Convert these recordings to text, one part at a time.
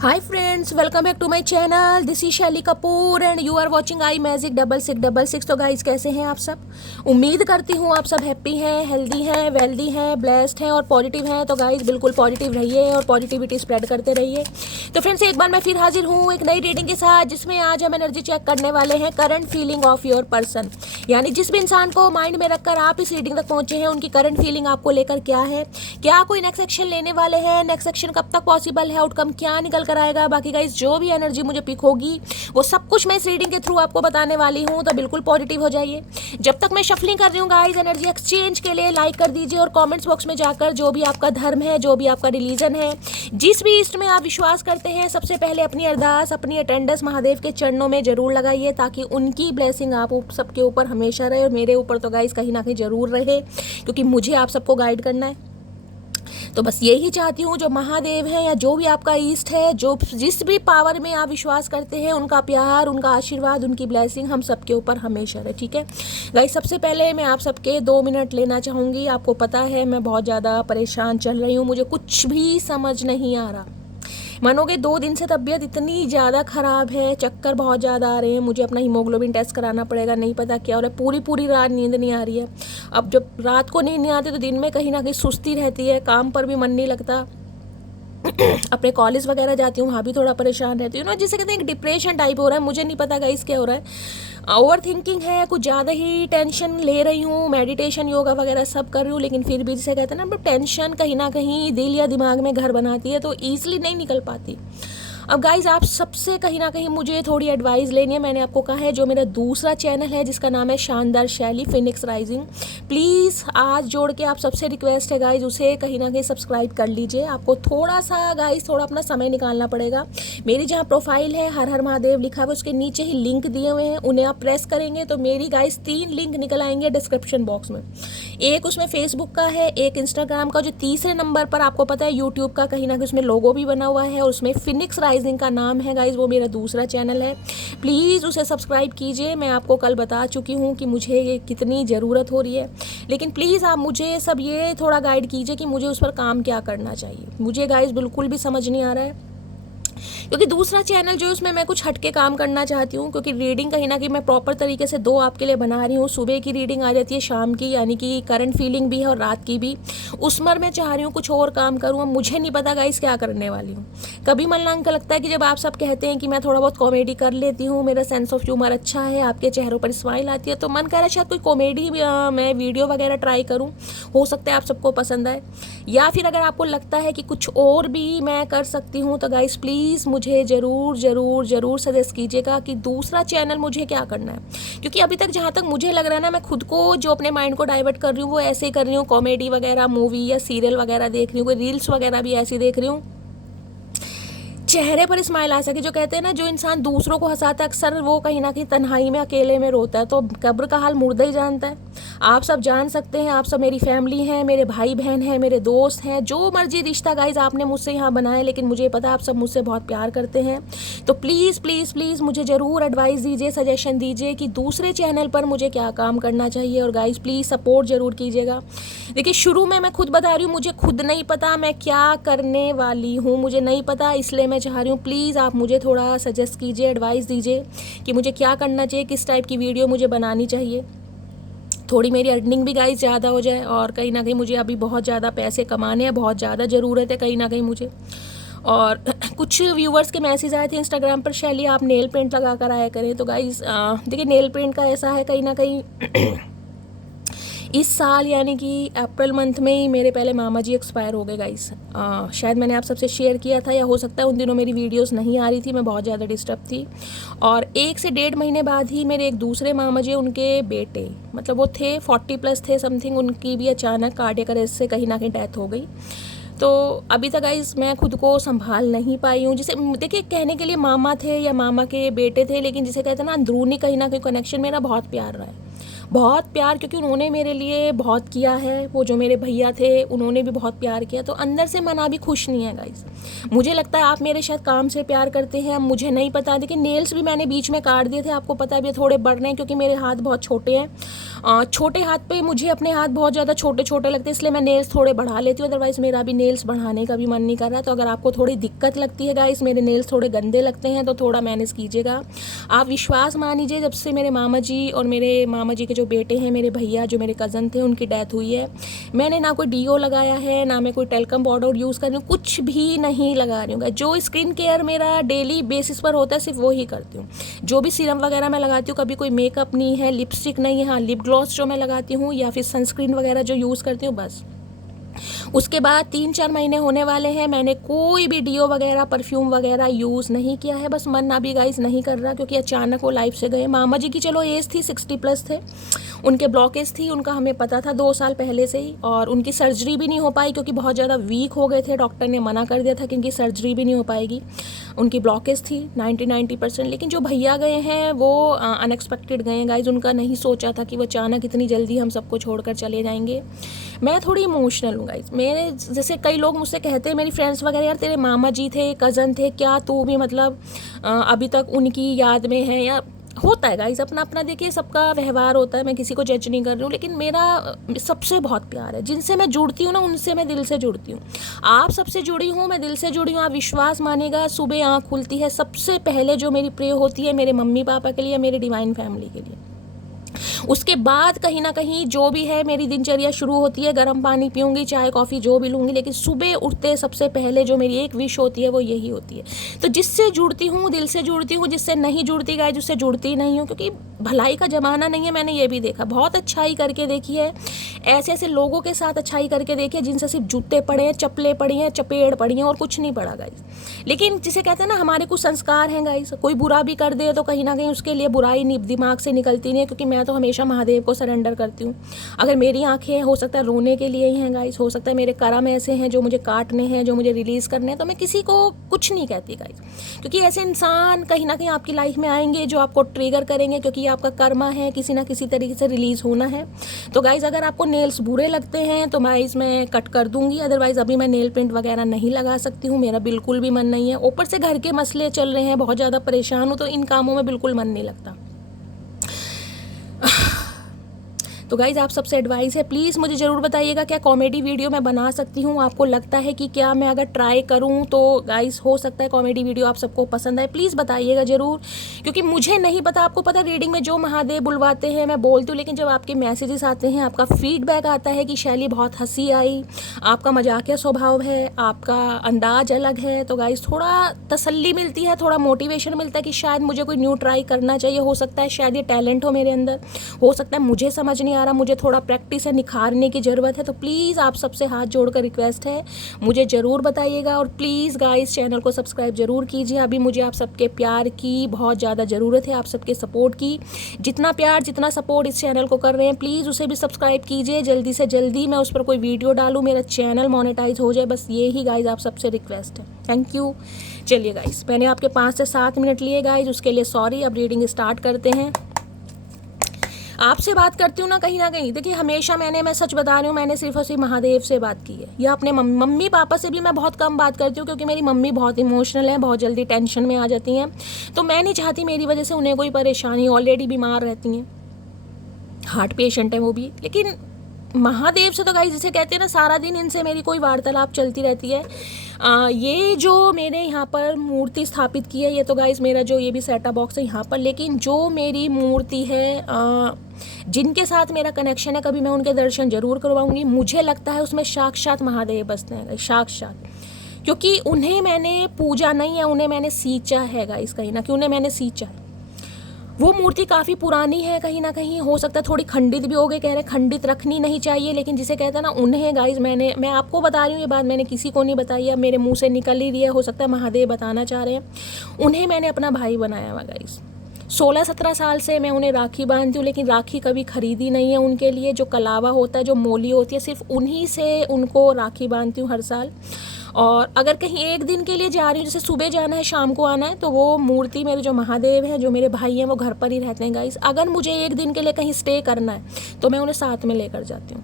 Hi friends, welcome back to my channel. This is Shaili Kapoor and you are watching I magic 6666। तो guys, कैसे हैं आप सब? उम्मीद करती हूँ आप सब हैप्पी हैं, हेल्दी हैं, वेल्दी हैं, ब्लेस्ड हैं और पॉजिटिव हैं। तो गाइस, बिल्कुल पॉजिटिव रहिए और पॉजिटिविटी स्प्रेड करते रहिए। तो फ्रेंड्स, एक बार मैं फिर हाजिर हूँ एक नई रीडिंग के साथ, जिसमें आज हम एनर्जी चेक करने वाले हैं current feeling of your person. यानी जिस भी इंसान को माइंड में रखकर आप इस रीडिंग तक पहुंचे हैं, उनकी करंट फीलिंग आपको लेकर क्या है, क्या कोई नेक्स्ट एक्शन लेने वाले हैं, नेक्स्ट एक्शन कब तक पॉसिबल है, आउटकम क्या निकल कर आएगा। बाकी गाइस, जो भी एनर्जी मुझे पिक होगी वो सब कुछ मैं इस रीडिंग के थ्रू आपको बताने वाली हूँ। तो बिल्कुल पॉजिटिव हो जाइए। जब तक मैं शफलिंग कर रही हूँ गाइस, एनर्जी एक्सचेंज के लिए लाइक कर दीजिए और कमेंट्स बॉक्स में जाकर जो भी आपका धर्म है, जो भी आपका रिलीजन है, जिस भी ईस्ट में आप विश्वास करते हैं, सबसे पहले अपनी अरदास, अपनी अटेंडेंस महादेव के चरणों में जरूर लगाइए, ताकि उनकी ब्लेसिंग आप सबके ऊपर हमेशा रहे और मेरे ऊपर तो गाइस कहीं ना कहीं जरूर रहे, क्योंकि मुझे आप सबको गाइड करना है। तो बस यही चाहती हूँ, जो महादेव है या जो भी आपका ईस्ट है, जो जिस भी पावर में आप विश्वास करते हैं, उनका प्यार, उनका आशीर्वाद, उनकी ब्लेसिंग हम सबके ऊपर हमेशा रहे। ठीक है गाइस, सबसे पहले मैं आप सबके 2 मिनट लेना चाहूँगी। आपको पता है मैं बहुत ज़्यादा परेशान चल रही हूँ, मुझे कुछ भी समझ नहीं आ रहा। मानोगे 2 दिन से तबीयत इतनी ज़्यादा ख़राब है, चक्कर बहुत ज़्यादा आ रहे हैं, मुझे अपना हीमोग्लोबिन टेस्ट कराना पड़ेगा, नहीं पता क्या हो रहा है। पूरी पूरी रात नींद नहीं आ रही है। अब जब रात को नींद नहीं आती तो दिन में कहीं ना कहीं सुस्ती रहती है, काम पर भी मन नहीं लगता। अपने कॉलेज वगैरह जाती हूँ, वहाँ भी थोड़ा परेशान रहती हूँ ना, जिसे कहते हैं डिप्रेशन टाइप हो रहा है। मुझे नहीं पता गाइस क्या हो रहा है, ओवर थिंकिंग है, कुछ ज़्यादा ही टेंशन ले रही हूँ। मेडिटेशन, योगा वगैरह सब कर रही हूँ, लेकिन फिर भी जिसे कहते हैं ना, टेंशन कहीं ना कहीं दिल या दिमाग में घर बनाती है, तो ईजिली नहीं निकल पाती। अब गाइज, आप सबसे कहीं ना कहीं मुझे थोड़ी एडवाइस लेनी है। मैंने आपको कहा है, जो मेरा दूसरा चैनल है जिसका नाम है शानदार शैली फिनिक्स राइजिंग, प्लीज़ आज जोड़ के आप सबसे रिक्वेस्ट है गाइज, उसे कहीं ना कहीं सब्सक्राइब कर लीजिए। आपको थोड़ा सा गाइज, थोड़ा अपना समय निकालना पड़ेगा। मेरी जहाँ प्रोफाइल है हर हर महादेव लिखा हुआ, उसके नीचे ही लिंक दिए हुए हैं, उन्हें आप प्रेस करेंगे तो मेरी गाइज 3 लिंक निकल आएंगे डिस्क्रिप्शन बॉक्स में। एक उसमें फेसबुक का है, एक इंस्टाग्राम का, जो तीसरे नंबर पर आपको पता है यूट्यूब का कहीं ना कहीं उसमें लोगो भी बना हुआ है, और उसमें फिनिक्स राइजिंग का नाम है गाइज, वो मेरा दूसरा चैनल है। प्लीज़ उसे सब्सक्राइब कीजिए। मैं आपको कल बता चुकी हूँ कि मुझे ये कितनी ज़रूरत हो रही है, लेकिन प्लीज़ आप मुझे सब ये थोड़ा गाइड कीजिए कि मुझे उस पर काम क्या करना चाहिए। मुझे गाइज बिल्कुल भी समझ नहीं आ रहा है, क्योंकि दूसरा चैनल जो है उसमें मैं कुछ हटके काम करना चाहती हूँ, क्योंकि रीडिंग कहीं ना कहीं मैं प्रॉपर तरीके से 2 आपके लिए बना रही हूँ। सुबह की रीडिंग आ जाती है, शाम की, यानी कि करंट फीलिंग भी है और रात की भी। उसमें मैं चाह रही हूँ कुछ और काम करूँ। मुझे नहीं पता गाइस क्या करने वाली हूँ। कभी मन का लगता है कि जब आप सब कहते हैं कि मैं थोड़ा बहुत कॉमेडी कर लेती हूँ, मेरा सेंस ऑफ ह्यूमर अच्छा है, आपके चेहरों पर स्माइल आती है, तो मन कर रहा है शायद कोई कॉमेडी मैं वीडियो वगैरह ट्राई करूँ, हो सकता है आप सबको पसंद आए। या फिर अगर आपको लगता है कि कुछ और भी मैं कर सकती हूँ, तो गाइस प्लीज़ मुझे ज़रूर ज़रूर ज़रूर सजेस्ट कीजिएगा कि दूसरा चैनल मुझे क्या करना है। क्योंकि अभी तक जहाँ तक मुझे लग रहा है ना, मैं खुद को जो अपने माइंड को डाइवर्ट कर रही हूँ वो ऐसे ही कर रही हूँ, कॉमेडी वगैरह, मूवी या सीरियल वगैरह देख रही हूँ, कोई रील्स वगैरह भी ऐसी देख रही हूँ, चेहरे पर स्माइल आ सके। जो कहते हैं ना, जो इंसान दूसरों को हंसाता है अक्सर वो कहीं ना कहीं तन्हाई में अकेले में रोता है। तो कब्र का हाल मुर्दा ही जानता है। आप सब जान सकते हैं, आप सब मेरी फैमिली हैं, मेरे भाई बहन हैं, मेरे दोस्त हैं, जो मर्जी रिश्ता गाइज आपने मुझसे यहाँ बनाया, लेकिन मुझे पता है आप सब मुझसे बहुत प्यार करते हैं। तो प्लीज़ प्लीज़ प्लीज़ मुझे ज़रूर एडवाइस दीजिए, सजेशन दीजिए कि दूसरे चैनल पर मुझे क्या काम करना चाहिए। और गाइज प्लीज़ सपोर्ट ज़रूर कीजिएगा। देखिए, शुरू में मैं खुद बता रही हूँ, मुझे खुद नहीं पता मैं क्या करने वाली हूँ, मुझे नहीं पता, इसलिए मैं चाह रही हूँ प्लीज़ आप मुझे थोड़ा सजेस्ट कीजिए, एडवाइस दीजिए कि मुझे क्या करना चाहिए, किस टाइप की वीडियो मुझे बनानी चाहिए। थोड़ी मेरी अर्निंग भी गाइस ज़्यादा हो जाए, और कहीं ना कहीं मुझे अभी बहुत ज़्यादा पैसे कमाने हैं, बहुत ज़्यादा ज़रूरत है कहीं ना कहीं मुझे। और कुछ व्यूवर्स के मैसेज आए थे इंस्टाग्राम पर, शैली आप नेल पेंट लगा कर आया करें। तो गाइस देखिए, नेल पेंट का ऐसा है कहीं ना कहीं इस साल यानी कि अप्रैल मंथ में ही मेरे पहले मामा जी एक्सपायर हो गए गाइस। शायद मैंने आप सबसे शेयर किया था, या हो सकता है उन दिनों मेरी वीडियोस नहीं आ रही थी, मैं बहुत ज़्यादा डिस्टर्ब थी। और 1 से 1.5 महीने बाद ही मेरे एक दूसरे मामा जी, उनके बेटे, मतलब वो थे 40+ थे समथिंग, उनकी भी अचानक कार्डियक अरेस्ट से कहीं ना कहीं डेथ हो गई। तो अभी तक गाइस मैं खुद को संभाल नहीं पाई हूँ। जिसे देखिए, कहने के लिए मामा थे या मामा के बेटे थे, लेकिन जिसे कहते हैं ना, अंदरूनी कहीं ना कहीं कनेक्शन मेरा बहुत प्यार रहा है, बहुत प्यार, क्योंकि उन्होंने मेरे लिए बहुत किया है। वो जो मेरे भैया थे उन्होंने भी बहुत प्यार किया, तो अंदर से मन अभी खुश नहीं है गाइस। मुझे लगता है आप मेरे शायद काम से प्यार करते हैं, मुझे नहीं पता। लेकिन नेल्स भी मैंने बीच में काट दिए थे, आपको पता है, भी थोड़े बढ़ रहे हैं क्योंकि मेरे हाथ बहुत छोटे हैं। छोटे हाथ पे मुझे अपने हाथ बहुत ज़्यादा छोटे छोटे लगते हैं, इसलिए मैं नेल्स थोड़े बढ़ा लेती हूँ। अदरवाइज़ मेरा अभी नेल्स बढ़ाने का भी मन नहीं कर रहा। तो अगर आपको थोड़ी दिक्कत लगती है गाइस, मेरे नेल्स थोड़े गंदे लगते हैं, तो थोड़ा मैनेज कीजिएगा। आप विश्वास मानिए, जब से मेरे मामा जी और मेरे मामा जी के जो बेटे हैं, मेरे भैया जो मेरे कज़न थे, उनकी डेथ हुई है, मैंने ना कोई डीओ लगाया है, ना मैं कोई टेल्कम पाउडर यूज़ कर रही हूँ, कुछ भी नहीं लगा रही हूँ। जो स्किन केयर मेरा डेली बेसिस पर होता है सिर्फ वो ही करती हूँ। जो भी सीरम वगैरह मैं लगाती हूँ, कभी कोई मेकअप नहीं है, लिपस्टिक नहीं है, हाँ लिप ग्लॉस जो मैं लगाती हूँ या फिर सनस्क्रीन वगैरह जो यूज़ करती हूँ, बस। उसके बाद 3-4 महीने होने वाले हैं, मैंने कोई भी डीओ वगैरह परफ्यूम वगैरह यूज़ नहीं किया है। बस मन अभी गाइस नहीं कर रहा, क्योंकि अचानक वो लाइफ से गए। मामा जी की चलो एज थी, 60+ थे, उनके ब्लॉकेज थी, उनका हमें पता था 2 साल पहले से ही। और उनकी सर्जरी भी नहीं हो पाई क्योंकि बहुत ज़्यादा वीक हो गए थे, डॉक्टर ने मना कर दिया था कि इनकी सर्जरी भी नहीं हो पाएगी। उनकी ब्लॉकेज थी 90% लेकिन जो भैया गए हैं वो अनएक्सपेक्टेड गए गाइज। उनका नहीं सोचा था कि वो अचानक इतनी जल्दी हम सबको छोड़कर चले जाएंगे। मैं थोड़ी इमोशनल हूँ गाइज। मेरे जैसे कई लोग मुझसे कहते हैं, मेरी फ्रेंड्स वगैरह, यार तेरे मामा जी थे, कज़न थे, क्या तू भी मतलब अभी तक उनकी याद में है? या होता है गाइज, अपना अपना देखिए सबका व्यवहार होता है, मैं किसी को जज नहीं कर रही हूँ। लेकिन मेरा सबसे बहुत प्यार है, जिनसे मैं जुड़ती हूँ ना, उनसे मैं दिल से जुड़ती हूँ। आप सबसे जुड़ी हूँ, मैं दिल से जुड़ी हूँ। आप विश्वास मानिएगा, सुबह आँख खुलती है, सबसे पहले जो मेरी प्रे होती है मेरे मम्मी पापा के लिए, मेरे डिवाइन फैमिली के लिए। उसके बाद कहीं ना कहीं जो भी है मेरी दिनचर्या शुरू होती है, गर्म पानी पीऊँगी, चाय कॉफ़ी जो भी लूँगी, लेकिन सुबह उठते सबसे पहले जो मेरी एक विश होती है वो यही होती है। तो जिससे जुड़ती हूँ दिल से जुड़ती हूँ, जिससे नहीं जुड़ती गाइस उससे जुड़ती नहीं हूँ, क्योंकि भलाई का ज़माना नहीं है। मैंने ये भी देखा, बहुत अच्छाई करके देखी है, ऐसे ऐसे लोगों के साथ अच्छाई करके देखी है जिनसे सिर्फ जूते पड़े हैं, चप्पलें पड़ी हैं, चपेड़ पड़ी हैं और कुछ नहीं पड़ा गाइस। लेकिन जिसे कहते हैं ना, हमारे कुछ संस्कार हैं गाइस, कोई बुरा भी कर दे तो कहीं ना कहीं उसके लिए बुराई दिमाग से निकलती नहीं है, क्योंकि मैं तो हमेशा महादेव को सरेंडर करती हूँ। अगर मेरी आंखें हो सकता है रोने के लिए ही हैं गाइस, हो सकता है मेरे कर्म ऐसे हैं जो मुझे काटने हैं, जो मुझे रिलीज़ करने हैं, तो मैं किसी को कुछ नहीं कहती गाइस, क्योंकि ऐसे इंसान कहीं ना कहीं आपकी लाइफ में आएंगे जो आपको ट्रिगर करेंगे, क्योंकि आपका कर्म है किसी ना किसी तरीके से रिलीज़ होना है। तो गाइस अगर आपको नेल्स बुरे लगते हैं तो गाइस मैं कट कर दूंगी, अदरवाइज़ अभी मैं नेल पेंट वगैरह नहीं लगा सकती हूँ, मेरा बिल्कुल भी मन नहीं है। ऊपर से घर के मसले चल रहे हैं, बहुत ज़्यादा परेशान हूँ, तो इन कामों में बिल्कुल मन नहीं लगता। तो गाइज़ आप सबसे एडवाइस है, प्लीज़ मुझे ज़रूर बताइएगा क्या कॉमेडी वीडियो मैं बना सकती हूँ। आपको लगता है कि क्या मैं अगर ट्राई करूँ तो गाइज़ हो सकता है कॉमेडी वीडियो आप सबको पसंद आए, प्लीज़ बताइएगा ज़रूर, क्योंकि मुझे नहीं पता। आपको पता रीडिंग में जो महादेव बुलवाते हैं मैं बोलती हूँ, लेकिन जब आपके मैसेजेस आते हैं, आपका फीडबैक आता है कि शैली बहुत हंसी आई, आपका मजाकिया स्वभाव है, आपका अंदाज अलग है, तो गाइज़ थोड़ा तसल्ली मिलती है, थोड़ा मोटिवेशन मिलता है कि शायद मुझे कोई न्यू ट्राई करना चाहिए। हो सकता है शायद ये टैलेंट हो मेरे अंदर, हो सकता है मुझे समझ नहीं आ रहा, मुझे थोड़ा प्रैक्टिस है, निखारने की ज़रूरत है। तो प्लीज़ आप सबसे हाथ जोड़कर रिक्वेस्ट है, मुझे ज़रूर बताइएगा। और प्लीज़ गाइस चैनल को सब्सक्राइब ज़रूर कीजिए। अभी मुझे आप सबके प्यार की बहुत ज़्यादा ज़रूरत है, आप सबके सपोर्ट की। जितना प्यार जितना सपोर्ट इस चैनल को कर रहे हैं, प्लीज़ उसे भी सब्सक्राइब कीजिए। जल्दी से जल्दी मैं उस पर कोई वीडियो डालूँ, मेरा चैनल मोनेटाइज हो जाए, बस ये ही गाइज आप सबसे रिक्वेस्ट है। Thank you. चलिए गाइस, मैंने आपके 5 से 7 मिनट लिए गाइज, उसके लिए सॉरी। अब रीडिंग स्टार्ट करते हैं। आपसे बात करती हूँ ना कहीं देखिए, हमेशा मैं सच बता रही हूँ, मैंने सिर्फ और सिर्फ महादेव से बात की है, या अपने मम्मी पापा से भी मैं बहुत कम बात करती हूँ, क्योंकि मेरी मम्मी बहुत इमोशनल है, बहुत जल्दी टेंशन में आ जाती हैं। तो मैं नहीं चाहती मेरी वजह से उन्हें कोई परेशानी, ऑलरेडी बीमार रहती हैं, हार्ट पेशेंट है वो भी। लेकिन महादेव से तो गाइस जिसे कहते हैं ना, सारा दिन इनसे मेरी कोई वार्तालाप चलती रहती है। ये जो मैंने यहाँ पर मूर्ति स्थापित की है, ये तो गाइस मेरा जो ये भी सेटअप बॉक्स है यहाँ पर, लेकिन जो मेरी मूर्ति है, जिनके साथ मेरा कनेक्शन है, कभी मैं उनके दर्शन जरूर करवाऊंगी। मुझे लगता है उसमें साक्षात महादेव बसते हैं, साक्षात, क्योंकि उन्हें मैंने पूजा नहीं है, उन्हें मैंने सींचा है गाइस, कहीं ना कि उन्हें मैंने सींचा है। वो मूर्ति काफ़ी पुरानी है, कहीं ना कहीं हो सकता है थोड़ी खंडित भी हो गए, कह रहे हैं खंडित रखनी नहीं चाहिए, लेकिन जिसे कहते हैं ना, उन्हें गाइज मैं आपको बता रही हूँ, ये बात मैंने किसी को नहीं बताई है, मेरे मुंह से निकल ही रही है, हो सकता है महादेव बताना चाह रहे हैं। उन्हें मैंने अपना भाई बनाया हुआ गाइज, 16-17 साल से मैं उन्हें राखी बांधती हूँ, लेकिन राखी कभी खरीदी नहीं है उनके लिए। जो कलावा होता है, जो मोली होती है, सिर्फ उन्हीं से उनको राखी बांधती हूँ हर साल। और अगर कहीं एक दिन के लिए जा रही हूँ, जैसे सुबह जाना है शाम को आना है, तो वो मूर्ति मेरे जो महादेव हैं, जो मेरे भाई हैं, वो घर पर ही रहते हैं गाइस। अगर मुझे एक दिन के लिए कहीं स्टे करना है तो मैं उन्हें साथ में लेकर जाती हूँ।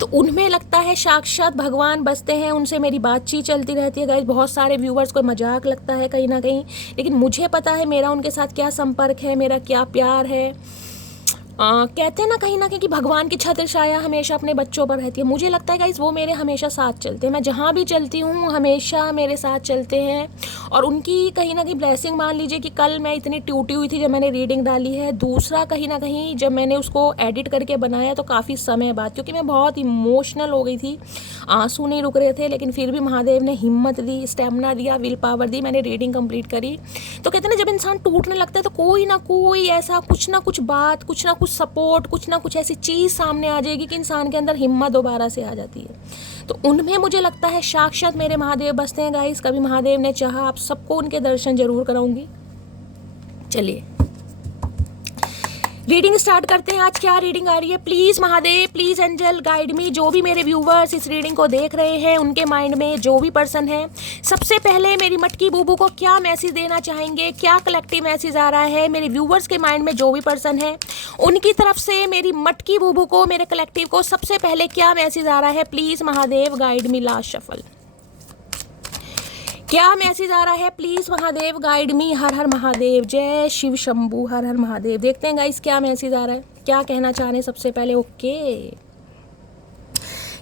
तो उनमें लगता है साक्षात भगवान बसते हैं, उनसे मेरी बातचीत चलती रहती है गाइस। बहुत सारे व्यूवर्स को मजाक लगता है कहीं ना कहीं, लेकिन मुझे पता है मेरा उनके साथ क्या संपर्क है, मेरा क्या प्यार है। कहते हैं ना कहीं कि भगवान की छत्र छाया हमेशा अपने बच्चों पर रहती है। मुझे लगता है गाइस वो मेरे हमेशा साथ चलते हैं। मैं जहाँ भी चलती हूँ हमेशा मेरे साथ चलते हैं, और उनकी कहीं ना कहीं ब्लेसिंग मान लीजिए कि कल मैं इतनी टूटी हुई थी जब मैंने रीडिंग डाली है। दूसरा कहीं ना कहीं जब मैंने उसको एडिट करके बनाया तो काफ़ी समय बाद, क्योंकि मैं बहुत इमोशनल हो गई थी, आंसू नहीं रुक रहे थे, लेकिन फिर भी महादेव ने हिम्मत दी, स्टेमिना दिया, विल पावर दी, मैंने रीडिंग कंप्लीट करी। तो कहते हैं ना जब इंसान टूटने लगता है तो कोई ना कोई ऐसा कुछ ना कुछ बात, कुछ ना कुछ सपोर्ट, कुछ ना कुछ ऐसी चीज़ सामने आ जाएगी कि इंसान के अंदर हिम्मत दोबारा से आ जाती है। तो उनमें मुझे लगता है साक्षात मेरे महादेव बसते हैं गाइस। कभी महादेव ने चाहा आप सबको उनके दर्शन जरूर कराऊंगी। चलिए रीडिंग स्टार्ट करते हैं। आज क्या रीडिंग आ रही है? Please Mahadev, please angel guide me. जो भी मेरे व्यूवर्स इस रीडिंग को देख रहे हैं, उनके माइंड में जो भी पर्सन है, सबसे पहले मेरी मटकी बूबू को क्या मैसेज देना चाहेंगे, क्या कलेक्टिव मैसेज आ रहा है मेरे व्यूवर्स के माइंड में, जो भी पर्सन है उनकी तरफ से मेरी मटकी बूबू को, मेरे कलेक्टिव को सबसे पहले क्या मैसेज आ रहा है? Please Mahadev guide me. Last shuffle, क्या मैसेज आ रहा है? Please Mahadev guide me. Har Har Mahadev, जय शिव शंभू, हर हर महादेव। देखते हैं गाइस क्या मैसेज आ रहा है, क्या कहना चाह रहे हैं सबसे पहले। ओके,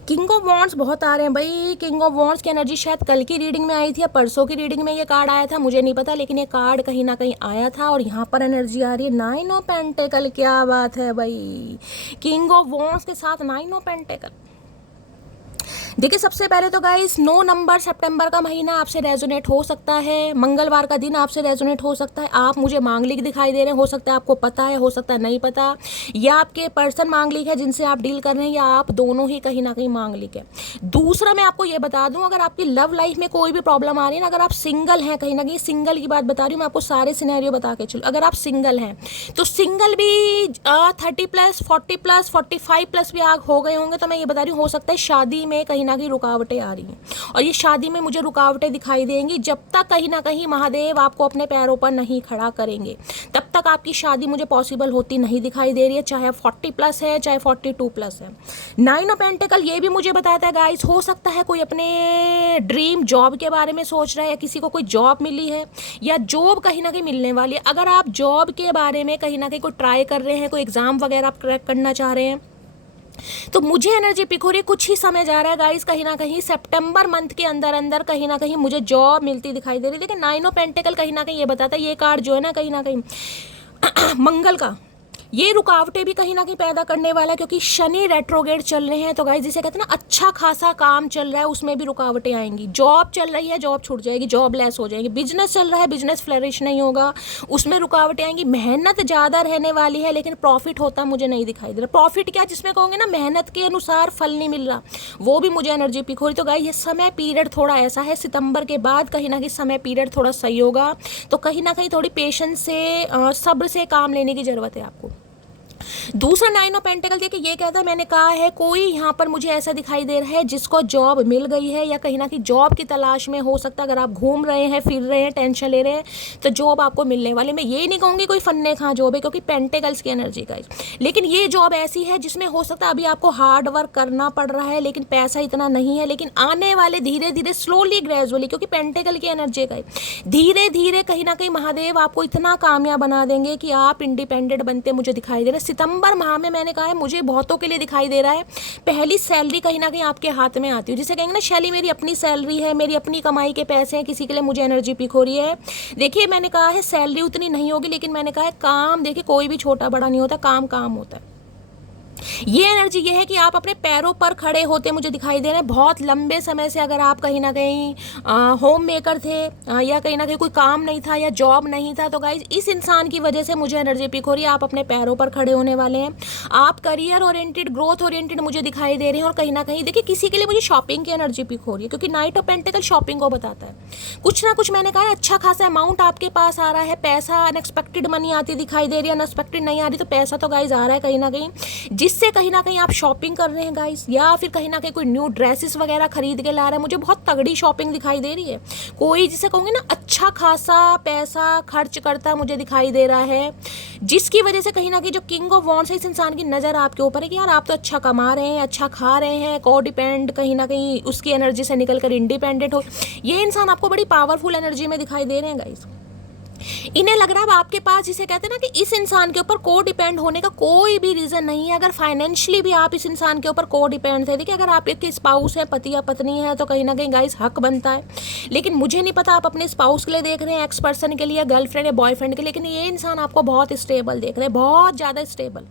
किंग ऑफ वॉन्ड्स बहुत आ रहे हैं भाई। किंग ऑफ वॉन्ड्स की एनर्जी शायद कल की रीडिंग में आई थी या परसों की रीडिंग में ये कार्ड आया था, मुझे नहीं पता, लेकिन ये कार्ड कहीं ना कहीं आया था। और यहाँ पर एनर्जी आ रही है 9 ऑफ पेंटेकल। क्या बात है भाई, किंग ऑफ वॉन्ड्स के साथ 9 ऑफ पेंटेकल। देखिए सबसे पहले तो गाइस 9 नंबर सितंबर का महीना आपसे रेजोनेट हो सकता है, मंगलवार का दिन आपसे रेजोनेट हो सकता है। आप मुझे मांगलिक दिखाई दे रहे हैं, हो सकता है आपको पता है, हो सकता है नहीं पता, या आपके पर्सन मांगलिक है जिनसे आप डील कर रहे हैं, या आप दोनों ही कहीं ना कहीं मांगलिक है। दूसरा मैं आपको ये बता दूं, अगर आपकी लव लाइफ में कोई भी प्रॉब्लम आ रही है ना, अगर आप सिंगल हैं, कहीं ना कहीं सिंगल की बात बता रही हूँ मैं आपको, सारे सिनेरियो बता के चलो। अगर आप सिंगल हैं तो सिंगल भी 30+, 40+, 45+ भी आग हो गए होंगे, तो मैं ये बता रही हूँ हो सकता है शादी में कहीं ना कहीं रुकावटें आ रही हैं। और ये शादी में मुझे रुकावटें दिखाई देंगी जब तक कहीं ना कहीं महादेव आपको अपने पैरों पर नहीं खड़ा करेंगे, तब तक आपकी शादी मुझे पॉसिबल होती नहीं दिखाई दे रही है, चाहे 40+ है चाहे 42+ है। 9 ऑफ पेंटिकल ये भी मुझे बताता है गाइस, हो सकता है कोई अपने ड्रीम जॉब के बारे में सोच रहा है, या किसी को कोई जॉब मिली है या जॉब कहीं ना कहीं मिलने वाली है। अगर आप जॉब के बारे में कहीं ना कहीं कोई ट्राई कर रहे हैं, कोई एग्जाम वगैरह आप क्रैक करना चाह रहे हैं, तो मुझे एनर्जी पिक हो रही है, कुछ ही समय जा रहा है गाइस, कहीं ना कहीं सितंबर मंथ के अंदर अंदर कहीं ना कहीं मुझे जॉब मिलती दिखाई दे रही है। लेकिन 9 ऑफ पेंटिकल कहीं ना कहीं ये बताता है, ये कार्ड जो है ना कहीं मंगल का, ये रुकावटें भी कहीं ना कहीं पैदा करने वाला है, क्योंकि शनि रेट्रोगेट चल रहे हैं। तो गाइस जिसे कहते हैं ना अच्छा खासा काम चल रहा है, उसमें भी रुकावटें आएंगी। जॉब चल रही है, जॉब छूट जाएगी, जॉब लेस हो जाएगी। बिजनेस चल रहा है, बिजनेस फ्लरिश नहीं होगा, उसमें रुकावटें आएंगी। मेहनत ज़्यादा रहने वाली है, लेकिन प्रॉफिट होता मुझे नहीं दिखाई दे रहा। प्रॉफिट क्या, जिसमें कहोगे ना मेहनत के अनुसार फल नहीं मिल रहा, वो भी मुझे एनर्जी पिक हो रही। तो गाइस ये समय पीरियड थोड़ा ऐसा है, सितंबर के बाद कहीं ना कहीं समय पीरियड थोड़ा सही होगा। तो कहीं ना कहीं थोड़ी पेशेंस से, सब्र से काम लेने की ज़रूरत है आपको। दूसरा 9 ऑफ पेंटिकल देखिए ये कहता है, मैंने कहा है कोई यहाँ पर मुझे ऐसा दिखाई दे रहा है जिसको जॉब मिल गई है, या कहीं ना कहीं जॉब की तलाश में हो सकता है। अगर आप घूम रहे हैं, फिर रहे हैं, टेंशन ले रहे हैं, तो जॉब आपको मिलने वाली। मैं ये नहीं कहूँगी कोई फन्ने खां जॉब है, क्योंकि पेंटिकल्स की एनर्जी का, लेकिन ये जॉब ऐसी है जिसमें हो सकता है अभी आपको हार्ड वर्क करना पड़ रहा है, लेकिन पैसा इतना नहीं है, लेकिन आने वाले धीरे धीरे, स्लोली, ग्रेजुअली, क्योंकि पेंटिकल की एनर्जी का धीरे धीरे कहीं ना कहीं महादेव आपको इतना कामयाब बना देंगे कि आप इंडिपेंडेंट बनते मुझे दिखाई दे रहे हैं। सितंबर माह में मैंने कहा है मुझे बहुतों के लिए दिखाई दे रहा है पहली सैलरी कहीं ना कहीं आपके हाथ में आती है, जिसे कहेंगे ना शैली मेरी अपनी सैलरी है, मेरी अपनी कमाई के पैसे हैं, किसी के लिए मुझे एनर्जी पिक हो रही है। देखिए मैंने कहा है सैलरी उतनी नहीं होगी, लेकिन मैंने कहा है काम, देखिए कोई भी छोटा बड़ा नहीं होता, काम काम होता है। ये एनर्जी ये है कि आप अपने पैरों पर खड़े होते मुझे दिखाई दे रहे हैं। बहुत लंबे समय से अगर आप कहीं ना कहीं होम मेकर थे, या कहीं ना कहीं कोई काम नहीं था, या जॉब नहीं था, तो गाइज इस इंसान की वजह से मुझे एनर्जी पिक हो रही है, आप अपने पैरों पर खड़े होने वाले हैं। आप करियर ओरिएंटेड, ग्रोथ ओरिएंटेड मुझे दिखाई दे रहे हैं। और कहीं ना कहीं देखिए किसी के लिए मुझे शॉपिंग की एनर्जी पिक हो रही है, क्योंकि 9 ऑफ पेंटिकल शॉपिंग को बताता है। कुछ ना कुछ मैंने कहा अच्छा खासा अमाउंट आपके पास आ रहा है, पैसा, अनएक्सपेक्टेड मनी आती दिखाई दे रही है। अनएक्सपेक्टेड नहीं आ रही तो पैसा तो गाइज आ रहा है कहीं ना कहीं। जिस इससे कहीं ना कहीं आप शॉपिंग कर रहे हैं गाइस, या फिर कहीं ना कहीं कोई न्यू ड्रेसेस वगैरह खरीद के ला रहे हैं। मुझे बहुत तगड़ी शॉपिंग दिखाई दे रही है। कोई जिसे कहूँगे ना अच्छा खासा पैसा खर्च करता मुझे दिखाई दे रहा है, जिसकी वजह से कहीं ना कहीं जो किंग ऑफ वॉन्ड्स है इस इंसान की नज़र आपके ऊपर है कि यार आप तो अच्छा कमा रहे हैं, अच्छा खा रहे हैं, को डिपेंड कहीं ना कहीं उसकी एनर्जी से निकल कर इंडिपेंडेंट हो। ये इंसान आपको बड़ी पावरफुल एनर्जी में दिखाई दे रहे हैं गाइस। इन्हें लग रहा है आपके पास, जिसे कहते हैं ना कि इस इंसान के ऊपर को डिपेंड होने का कोई भी रीज़न नहीं है। अगर फाइनेंशियली भी आप इस इंसान के ऊपर को डिपेंड थे, देखिए अगर आप एक स्पाउस है, पति या पत्नी है, तो कहीं ना कहीं गाइस हक बनता है। लेकिन मुझे नहीं पता आप अपने स्पाउस के लिए देख रहे हैं, एक्स पर्सन के लिए, गर्लफ्रेंड या बॉयफ्रेंड के लिए, लेकिन ये इंसान आपको बहुत स्टेबल देख रहे हैं, बहुत ज़्यादा स्टेबल।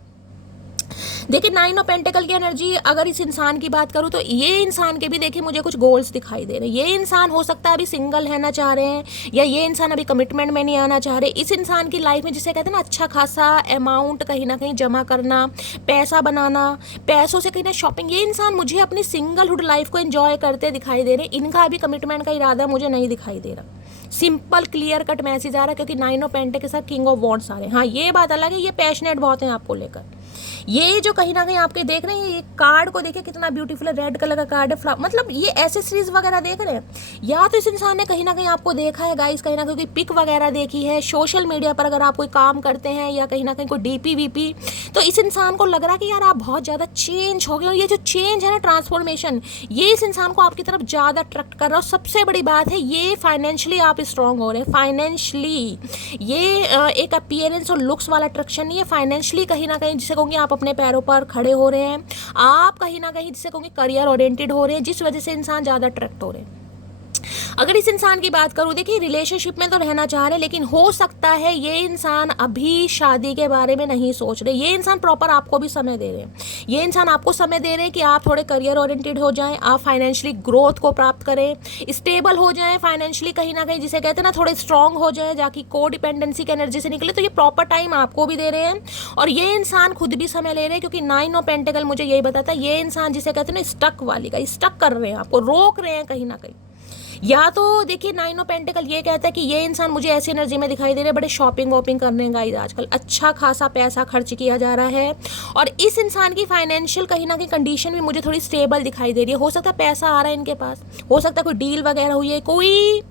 देखिए 9 ऑफ पेंटिकल की एनर्जी अगर इस इंसान की बात करूँ तो ये इंसान के भी देखिए मुझे कुछ गोल्स दिखाई दे रहे हैं। ये इंसान हो सकता है अभी सिंगल रहना चाह रहे हैं, या ये इंसान अभी कमिटमेंट में नहीं आना चाह रहे। इस इंसान की लाइफ में जिसे कहते हैं ना अच्छा खासा अमाउंट कहीं ना कहीं जमा करना, पैसा बनाना, पैसों से कहीं ना शॉपिंग, ये इंसान मुझे अपनी सिंगलहुड लाइफ को एंजॉय करते दिखाई दे रहे। इनका अभी कमिटमेंट का इरादा मुझे नहीं दिखाई दे रहा। सिंपल क्लियर कट मैसेज आ रहा है, क्योंकि 9 ऑफ पेंटिकल के साथ किंग ऑफ वॉन्ड्स आ रहे हैं। हाँ ये बात अलग है, ये पैशनेट बहुत हैं आपको लेकर। ये जो कहीं ना कहीं आपके देख रहे हैं, ये कार्ड को देखिए कितना ब्यूटीफुल है, रेड कलर का कार्ड है, मतलब ये एसेसरीज वगैरह देख रहे हैं, या तो इस इंसान ने कहीं ना कहीं आपको देखा है गाइस, कहीं ना कहीं पिक वगैरह देखी है सोशल मीडिया पर। अगर आप कोई काम करते हैं या कहीं ना कहीं कोई डीपी वीपी, तो इस इंसान को लग रहा है कि यार आप बहुत ज़्यादा चेंज हो गए। और ये जो चेंज है ना, ट्रांसफॉर्मेशन, ये इस इंसान को आपकी तरफ ज़्यादा अट्रैक्ट कर रहा है। सबसे बड़ी बात है ये फाइनेंशियली आप स्ट्रांग हो रहे हैं। फाइनेंशियली ये एक अपीयरेंस और लुक्स वाला अट्रैक्शन नहीं है, फाइनेंशियली कहीं ना कहीं जिसे कहूँगी आप अपने पैरों पर खड़े हो रहे हैं। आप कहीं ना कहीं जिसे कहूँगी करियर ओरिएंटेड हो रहे हैं, जिस वजह से इंसान ज़्यादा अट्रैक्ट हो रहे हैं। अगर इस इंसान की बात करूँ, देखिए रिलेशनशिप में तो रहना चाह रहे, लेकिन हो सकता है ये इंसान अभी शादी के बारे में नहीं सोच रहे। ये इंसान प्रॉपर आपको भी समय दे रहे हैं। ये इंसान आपको समय दे रहे हैं कि आप थोड़े करियर ओरिएंटेड हो जाएं, आप फाइनेंशियली ग्रोथ को प्राप्त करें, स्टेबल हो जाएं फाइनेंशियली, कहीं ना कहीं जिसे कहते हैं ना थोड़े स्ट्रांग हो जाएं, जाकि को डिपेंडेंसी की एनर्जी से निकले। तो ये प्रॉपर टाइम आपको भी दे रहे हैं और ये इंसान खुद भी समय ले रहे हैं, क्योंकि 9 ऑफ पेंटिकल मुझे यही बताता है ये इंसान जिसे कहते हैं ना स्टक वाली का, स्टक कर रहे हैं, आपको रोक रहे हैं कहीं ना कहीं। या तो देखिए 9 ऑफ पेंटिकल ये कहता है कि ये इंसान मुझे ऐसी एनर्जी में दिखाई दे रहे हैं, बड़े शॉपिंग वॉपिंग करने गाइस, आजकल अच्छा खासा पैसा खर्च किया जा रहा है। और इस इंसान की फाइनेंशियल कहीं ना कहीं कंडीशन भी मुझे थोड़ी स्टेबल दिखाई दे रही है। हो सकता है पैसा आ रहा है इनके पास, हो सकता है कोई डील वगैरह हुई है। कोई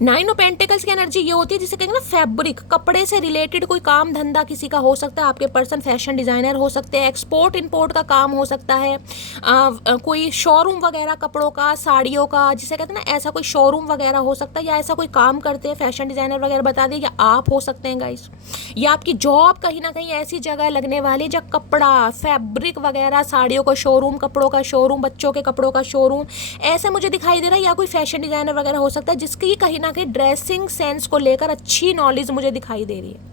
9 ऑफ पेंटिकल्स की एनर्जी ये होती है जिसे कहेंगे ना फैब्रिक, कपड़े से रिलेटेड कोई काम धंधा किसी का हो सकता है। आपके पर्सन फैशन डिज़ाइनर हो सकते हैं, एक्सपोर्ट इंपोर्ट का काम हो सकता है, कोई शोरूम वगैरह कपड़ों का, साड़ियों का, जिसे कहते हैं ना ऐसा कोई शोरूम वगैरह हो सकता है, या ऐसा कोई काम करते हैं फैशन डिज़ाइनर वगैरह बता दें, या आप हो सकते हैं गाइस। या आपकी जॉब कहीं ना कहीं ऐसी जगह लगने वाली है जहाँ कपड़ा, फैब्रिक वगैरह, साड़ियों का शोरूम, कपड़ों का शोरूम, बच्चों के कपड़ों का शोरूम, ऐसे मुझे दिखाई दे रहा है। या कोई फैशन डिज़ाइनर वगैरह हो सकता है जिसकी कहीं ना कहीं ड्रेसिंग सेंस को लेकर अच्छी नॉलेज मुझे दिखाई दे रही है।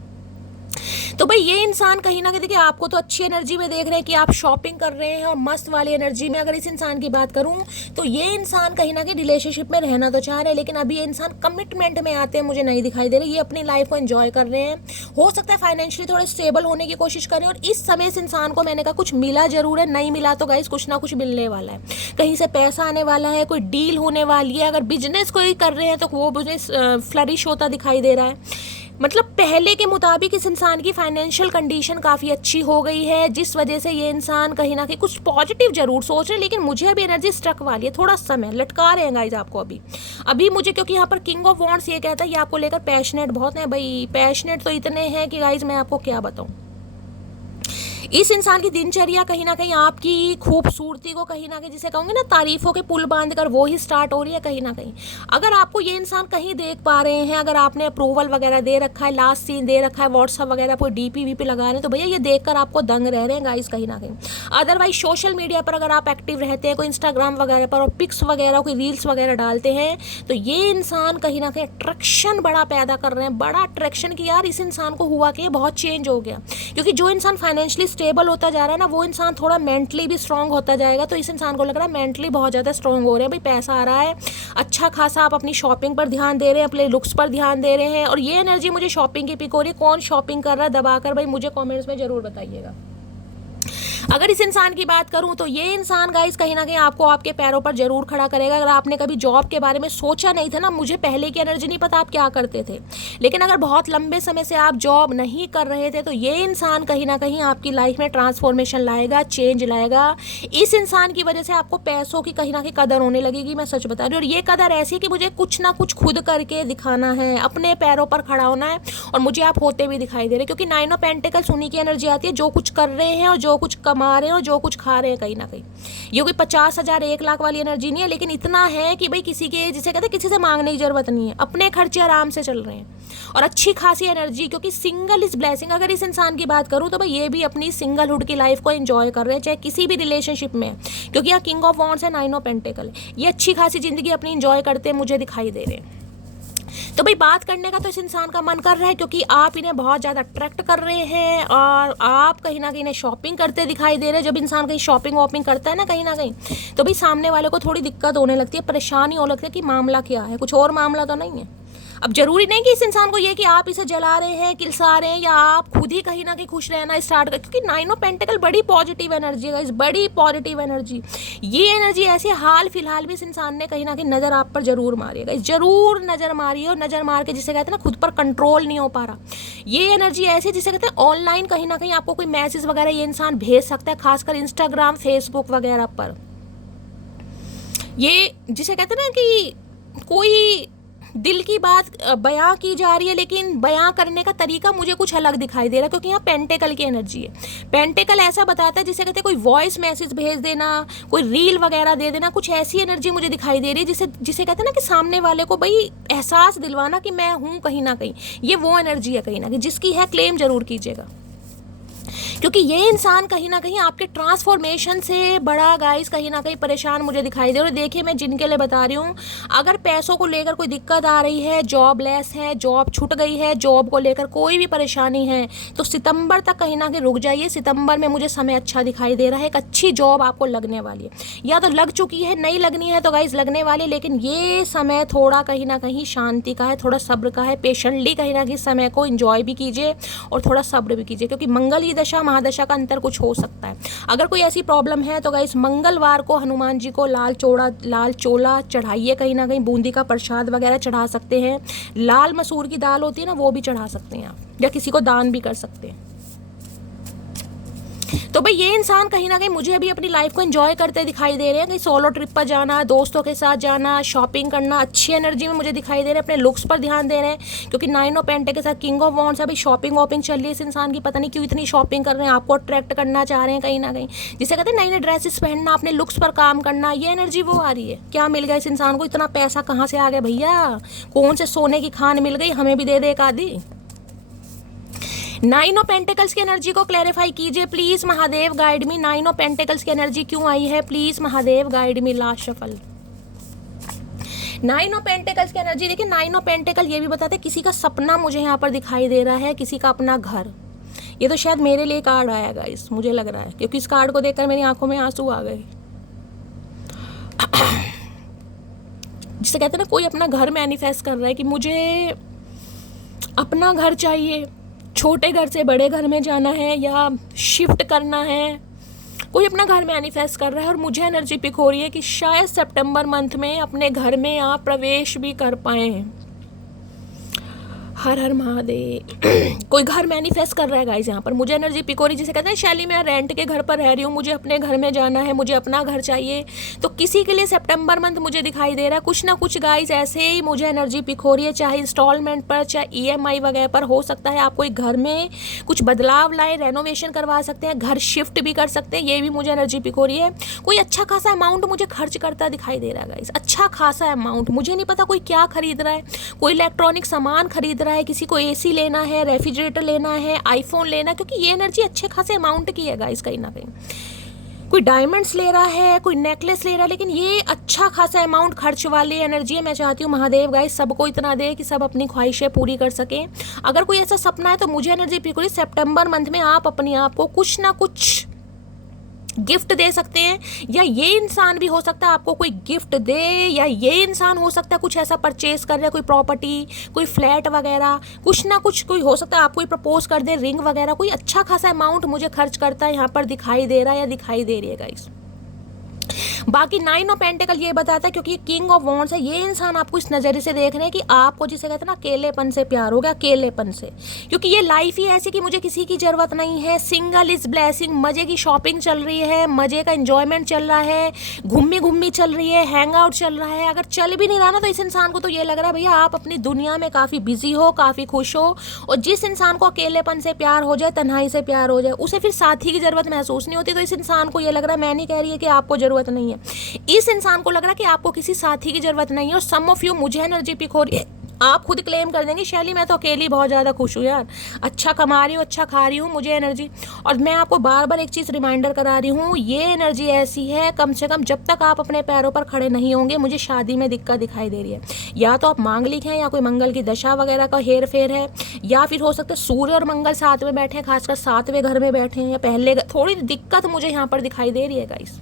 तो भाई ये इंसान कहीं ना कहीं देखिए आपको तो अच्छी एनर्जी में देख रहे हैं कि आप शॉपिंग कर रहे हैं और मस्त वाली एनर्जी में। अगर इस इंसान की बात करूं तो ये इंसान कहीं ना कहीं रिलेशनशिप में रहना तो चाह रहे हैं, लेकिन अभी ये इंसान कमिटमेंट में आते हैं मुझे नहीं दिखाई दे रहे। ये अपनी लाइफ को एंजॉय कर रहे हैं, हो सकता है फाइनेंशियली थोड़े स्टेबल होने की कोशिश करें। और इस समय इस इंसान को मैंने कहा कुछ मिला जरूर है, नहीं मिला तो गाइस कुछ ना कुछ मिलने वाला है, कहीं से पैसा आने वाला है, कोई डील होने वाली है। अगर बिजनेस कोई कर रहे हैं तो वो बिजनेस फ्लरिश होता दिखाई दे रहा है। मतलब पहले के मुताबिक इस इंसान की फाइनेंशियल कंडीशन काफ़ी अच्छी हो गई है, जिस वजह से ये इंसान कहीं ना कहीं कुछ पॉजिटिव जरूर सोच रहे हैं। लेकिन मुझे अभी एनर्जी स्ट्रक वाली है, थोड़ा समय लटका रहे हैं गाइस आपको अभी मुझे, क्योंकि यहाँ पर किंग ऑफ वॉन्ड्स ये कहता है ये आपको लेकर पैशनेट बहुत है। भाई पैशनेट तो इतने हैं कि गाइस मैं आपको क्या बताऊँ। इस इंसान की दिनचर्या कहीं ना कहीं आपकी खूबसूरती को कहीं ना कहीं जिसे कहूँगे ना तारीफों के पुल बांधकर वो ही स्टार्ट हो रही है कहीं ना कहीं। अगर आपको ये इंसान कहीं देख पा रहे हैं, अगर आपने अप्रूवल वगैरह दे रखा है, लास्ट सीन दे रखा है, व्हाट्सअप वगैरह कोई डीपी वीपी लगा रहे हैं, तो भैया ये देखकर आपको दंग रह रहे हैं गाइस कहीं ना कहीं। अदरवाइज सोशल मीडिया पर अगर आप एक्टिव रहते हैं, कोई इंस्टाग्राम वगैरह पर और पिक्स वगैरह कोई रील्स वगैरह डालते हैं, तो ये इंसान कहीं ना कहीं अट्रैक्शन बड़ा पैदा कर रहे हैं, बड़ा अट्रैक्शन कि यार इस इंसान को हुआ कि बहुत चेंज हो गया। क्योंकि जो इंसान फाइनेंशियली स्टेबल होता जा रहा है ना, वो इंसान थोड़ा मेंटली भी स्ट्रांग होता जाएगा। तो इस इंसान को लग रहा है मेंटली बहुत ज़्यादा स्ट्रांग हो रहे हैं। भाई पैसा आ रहा है अच्छा खासा, आप अपनी शॉपिंग पर ध्यान दे रहे हैं, अपने लुक्स पर ध्यान दे रहे हैं। और ये एनर्जी मुझे शॉपिंग की पिक हो रही है। कौन शॉपिंग कर रहा है दबा कर भाई मुझे कॉमेंट्स में ज़रूर बताइएगा। अगर इस इंसान की बात करूं तो ये इंसान गाइस कहीं ना कहीं आपको आपके पैरों पर जरूर खड़ा करेगा। अगर आपने कभी जॉब के बारे में सोचा नहीं था ना, मुझे पहले की एनर्जी नहीं पता आप क्या करते थे, लेकिन अगर बहुत लंबे समय से आप जॉब नहीं कर रहे थे तो ये इंसान कहीं ना कहीं आपकी लाइफ में ट्रांसफॉर्मेशन लाएगा, चेंज लाएगा। इस इंसान की वजह से आपको पैसों की कहीं ना कहीं कदर होने लगेगी, मैं सच बता रही हूँ। और ये कदर ऐसी कि मुझे कुछ ना कुछ खुद करके दिखाना है, अपने पैरों पर खड़ा होना है, और मुझे आप होते भी दिखाई दे रहे, क्योंकि 9 ऑफ पेंटिकल्स उन्हीं की एनर्जी आती है जो कुछ कर रहे हैं और जो कुछ कमा रहे हैं और जो कुछ खा रहे हैं। कहीं ना कहीं ये कोई 50,000 1 लाख वाली एनर्जी नहीं है, लेकिन इतना है कि भाई किसी के, जिसे कहते हैं किसी से मांगने की जरूरत नहीं है, अपने खर्चे आराम से चल रहे हैं और अच्छी खासी एनर्जी, क्योंकि सिंगल इज ब्लेसिंग। अगर इस इंसान की बात करूं तो भाई ये भी अपनी सिंगलहुड की लाइफ को एंजॉय कर रहे हैं, चाहे किसी भी रिलेशनशिप में है, क्योंकि यहाँ किंग ऑफ वॉन्ड्स है, 9 ऑफ पेंटिकल है। ये अच्छी खासी जिंदगी अपनी एंजॉय करते हैं, मुझे दिखाई दे रहे हैं। तो भाई बात करने का तो इस इंसान का मन कर रहा है, क्योंकि आप इन्हें बहुत ज़्यादा अट्रैक्ट कर रहे हैं और आप कहीं ना कहीं इन्हें शॉपिंग करते दिखाई दे रहे हैं। जब इंसान कहीं शॉपिंग वॉपिंग करता है ना कहीं ना कहीं, तो भाई सामने वाले को थोड़ी दिक्कत होने लगती है, परेशानी होने लगती है कि मामला क्या है, कुछ और मामला तो नहीं है। अब जरूरी नहीं कि इस इंसान को ये कि आप इसे जला रहे हैं, किलसा रहे हैं, या आप खुद ही कहीं ना कहीं खुश रहना स्टार्ट कर, क्योंकि 9 ऑफ पेंटिकल बड़ी पॉजिटिव एनर्जी है, बड़ी पॉजिटिव एनर्जी। ये एनर्जी ऐसी हाल फिलहाल भी इस इंसान ने कहीं ना कहीं नज़र आप पर जरूर मारी है, जरूर नज़र मारी है। और नज़र मार के जिसे कहते हैं ना खुद पर कंट्रोल नहीं हो पा रहा, ये एनर्जी ऐसी जिसे कहते हैं ऑनलाइन कहीं ना कहीं आपको कोई मैसेज वगैरह ये इंसान भेज सकता है, खासकर इंस्टाग्राम फेसबुक वगैरह पर। ये जिसे कहते हैं ना कि कोई दिल की बात बयां की जा रही है, लेकिन बयां करने का तरीका मुझे कुछ अलग दिखाई दे रहा है, क्योंकि यहाँ पेंटिकल की एनर्जी है। पेंटिकल ऐसा बताता है जिसे कहते हैं कोई वॉइस मैसेज भेज देना, कोई रील वगैरह दे देना, कुछ ऐसी एनर्जी मुझे दिखाई दे रही है जिसे कहते हैं ना कि सामने वाले को भाई एहसास दिलवाना कि मैं हूँ कहीं ना कहीं। ये वो एनर्जी है कहीं ना कहीं, जिसकी है क्लेम जरूर कीजिएगा, क्योंकि ये इंसान कहीं ना कहीं आपके ट्रांसफॉर्मेशन से बड़ा गाइस कहीं ना कहीं परेशान मुझे दिखाई दे रहा है। देखिए मैं जिनके लिए बता रही हूँ, अगर पैसों को लेकर कोई दिक्कत आ रही है, जॉब लेस है, जॉब छूट गई है, जॉब को लेकर कोई भी परेशानी है, तो सितंबर तक कहीं ना कहीं रुक जाइए। सितंबर में मुझे समय अच्छा दिखाई दे रहा है, एक अच्छी जॉब आपको लगने वाली है, या तो लग चुकी है, नहीं लगनी है तो गाइस लगने वाली, लेकिन ये समय थोड़ा कहीं ना कहीं शांति का है, थोड़ा सब्र का है। पेशेंटली कहीं ना कहीं समय को इंजॉय भी कीजिए और थोड़ा सब्र भी कीजिए, क्योंकि मंगल की दशा महादशा का अंतर कुछ हो सकता है। अगर कोई ऐसी प्रॉब्लम है तो गाइस मंगलवार को हनुमान जी को लाल चोला चढ़ाइए, कहीं ना कहीं बूंदी का प्रसाद वगैरह चढ़ा सकते हैं, लाल मसूर की दाल होती है ना वो भी चढ़ा सकते हैं आप, या किसी को दान भी कर सकते हैं। तो भाई ये इंसान कहीं ना कहीं मुझे अभी अपनी लाइफ को एंजॉय करते दिखाई दे रहे हैं, कहीं सोलो ट्रिप पर जाना, दोस्तों के साथ जाना, शॉपिंग करना, अच्छी एनर्जी में मुझे दिखाई दे रहे हैं, अपने लुक्स पर ध्यान दे रहे हैं, क्योंकि 9 ऑफ पेंटिकल के साथ किंग ऑफ वॉन्ड्स अभी शॉपिंग वॉपिंग चल रही है इस इंसान की। पता नहीं क्यों इतनी शॉपिंग कर रहे हैं, आपको अट्रैक्ट करना चाह रहे हैं कहीं ना कहीं, जिसे कहते हैं नई नई ड्रेसेस पहनना, अपने लुक्स पर काम करना, ये एनर्जी वो आ रही है। क्या मिल गया इस इंसान को, इतना पैसा कहाँ से आ गया भैया, कौन से सोने की खान मिल गई, हमें भी दे दे एक आधी। 9 ऑफ पेंटिकल्स की एनर्जी को क्लैरिफाई कीजिए please Mahadev, guide me. 9 of pentacles की एनर्जी क्यों आई है, please Mahadev guide me. Last shuffle 9 of pentacles की एनर्जी। देखिए 9 ऑफ पेंटिकल ये भी बताते हैं किसी का सपना मुझे यहाँ पर दिखाई दे रहा है, किसी का अपना घर। ये तो शायद मेरे लिए कार्ड आया गाइस, मुझे लग रहा है, क्योंकि इस कार्ड को देखकर मेरी आंखों में आंसू आ गए। जिसे कहते हैं ना कोई अपना घर मैनिफेस्ट कर रहा है कि मुझे अपना घर चाहिए, छोटे घर से बड़े घर में जाना है या शिफ्ट करना है, कोई अपना घर मैनिफेस्ट कर रहा है। और मुझे एनर्जी पिक हो रही है कि शायद सितंबर मंथ में अपने घर में आप प्रवेश भी कर पाएँ। हर हर महादेव। कोई घर मैनिफेस्ट कर रहा है गाइस यहाँ पर, मुझे एनर्जी पिक हो रही, जिसे कहते हैं शैली मैं रेंट के घर पर रह रही हूँ, मुझे अपने घर में जाना है, मुझे अपना घर चाहिए। तो किसी के लिए सितंबर मंथ मुझे दिखाई दे रहा है कुछ ना कुछ गाइस ऐसे ही मुझे एनर्जी पिक हो रही है, चाहे इंस्टॉलमेंट पर, चाहे EMI वगैरह पर। हो सकता है आप कोई घर में कुछ बदलाव लाए, रेनोवेशन करवा सकते हैं, घर शिफ्ट भी कर सकते हैं, ये भी मुझे एनर्जी पिक हो रही है। कोई अच्छा खासा अमाउंट मुझे खर्च करता दिखाई दे रहा है गाइस, अच्छा खासा अमाउंट। मुझे नहीं पता कोई क्या खरीद रहा है, कोई इलेक्ट्रॉनिक सामान खरीद रहा है, किसी को AC लेना है, रेफ्रिजरेटर लेना है, iPhone लेना है, क्योंकि ये एनर्जी अच्छे खासे अमाउंट की है गाइस। कहीं ना कहीं कोई डायमंड्स ले रहा है, कोई नेकलेस ले रहा है, लेकिन ये अच्छा खासा अमाउंट खर्च वाली एनर्जी है। मैं चाहती हूँ महादेव गाइस सबको इतना दे कि सब अपनी ख्वाहिशें पूरी कर सकें। अगर कोई ऐसा सपना है तो मुझे एनर्जी पिक हो रही, सितंबर मंथ में आप अपने आप को कुछ ना कुछ गिफ्ट दे सकते हैं, या ये इंसान भी हो सकता है आपको कोई गिफ्ट दे, या ये इंसान हो सकता है कुछ ऐसा परचेज कर रहे, कोई प्रॉपर्टी, कोई फ्लैट वगैरह, कुछ ना कुछ कोई हो सकता है आपको प्रपोज कर दे, रिंग वगैरह, कोई अच्छा खासा अमाउंट मुझे खर्च करता है यहाँ पर दिखाई दे रहा है या दिखाई दे रही है गाइस। बाकी 9 ऑफ पेंटिकल ये बताता है, क्योंकि ये किंग ऑफ वॉन्ड्स है, ये इंसान आपको इस नज़रिए से देख रहे हैं कि आपको जिसे कहते हैं ना अकेलेपन से प्यार हो गया, अकेलेपन से, क्योंकि ये लाइफ ही ऐसी कि मुझे किसी की ज़रूरत नहीं है, सिंगल इज ब्लेसिंग, मज़े की शॉपिंग चल रही है, मज़े का इंजॉयमेंट चल रहा है, घूमी घूमी चल रही है, हैंग आउट चल रहा है। अगर चल भी नहीं रहा ना तो इस इंसान को तो ये लग रहा है भैया आप अपनी दुनिया में काफ़ी बिजी हो, काफ़ी खुश हो। और जिस इंसान को अकेलेपन से प्यार हो जाए, तन्हाई से प्यार हो जाए, उसे फिर साथी की ज़रूरत महसूस नहीं होती। तो इस इंसान को ये लग रहा है, मैं नहीं कह रही है कि आपको ज़रूरत नहीं है, इस इंसान को लग रहा है कि आपको किसी साथी की जरूरत नहीं है। और सम ऑफ यू, मुझे एनर्जी पिक हो रही है, आप खुद क्लेम कर देंगे शैली मैं तो अकेली बहुत ज़्यादा खुश हूँ यार, अच्छा कमा रही हूँ, अच्छा खा रही हूँ, मुझे एनर्जी। और मैं आपको बार बार एक चीज़ रिमाइंडर करा रही हूँ, ये एनर्जी ऐसी है, कम से कम जब तक आप अपने पैरों पर खड़े नहीं होंगे, मुझे शादी में दिक्कत दिखाई दे रही है। या तो आप मांगलिक हैं, या कोई मंगल की दशा वगैरह का हेर फेर है, या फिर हो सकता है सूर्य और मंगल साथ में बैठे हैं, खासकर 7वें घर में बैठे हैं, या पहले, थोड़ी दिक्कत मुझे यहाँ पर दिखाई दे रही है गाइस।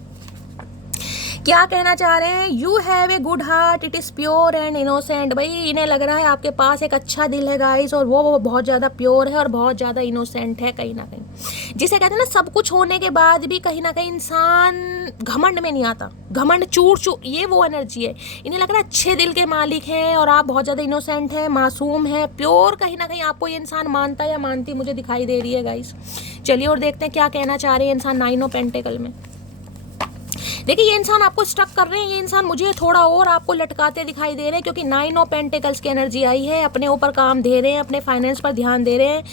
क्या कहना चाह रहे हैं, you have a good heart, it is pure and innocent. भाई इन्हें लग रहा है आपके पास एक अच्छा दिल है गाइस, और वो बहुत ज़्यादा प्योर है और बहुत ज़्यादा इनोसेंट है कहीं ना कहीं। जिसे कहते हैं ना सब कुछ होने के बाद भी कहीं ना कहीं इंसान घमंड में नहीं आता, घमंड चूर चूर, ये वो एनर्जी है। इन्हें लग रहा है अच्छे दिल के मालिक हैं और आप बहुत ज़्यादा इनोसेंट है, मासूम है, प्योर, कहीं ना कहीं आपको ये इंसान मानता या मानती मुझे दिखाई दे रही है गाइस। चलिए और देखते हैं क्या कहना चाह रहे हैं इंसान 9 ऑफ पेंटिकल में। देखिए ये इंसान आपको स्ट्रक कर रहे हैं, ये इंसान मुझे थोड़ा और आपको लटकाते दिखाई दे रहे हैं, क्योंकि 9 ऑफ पेंटिकल्स की एनर्जी आई है, अपने ऊपर काम दे रहे हैं, अपने फाइनेंस पर ध्यान दे रहे हैं,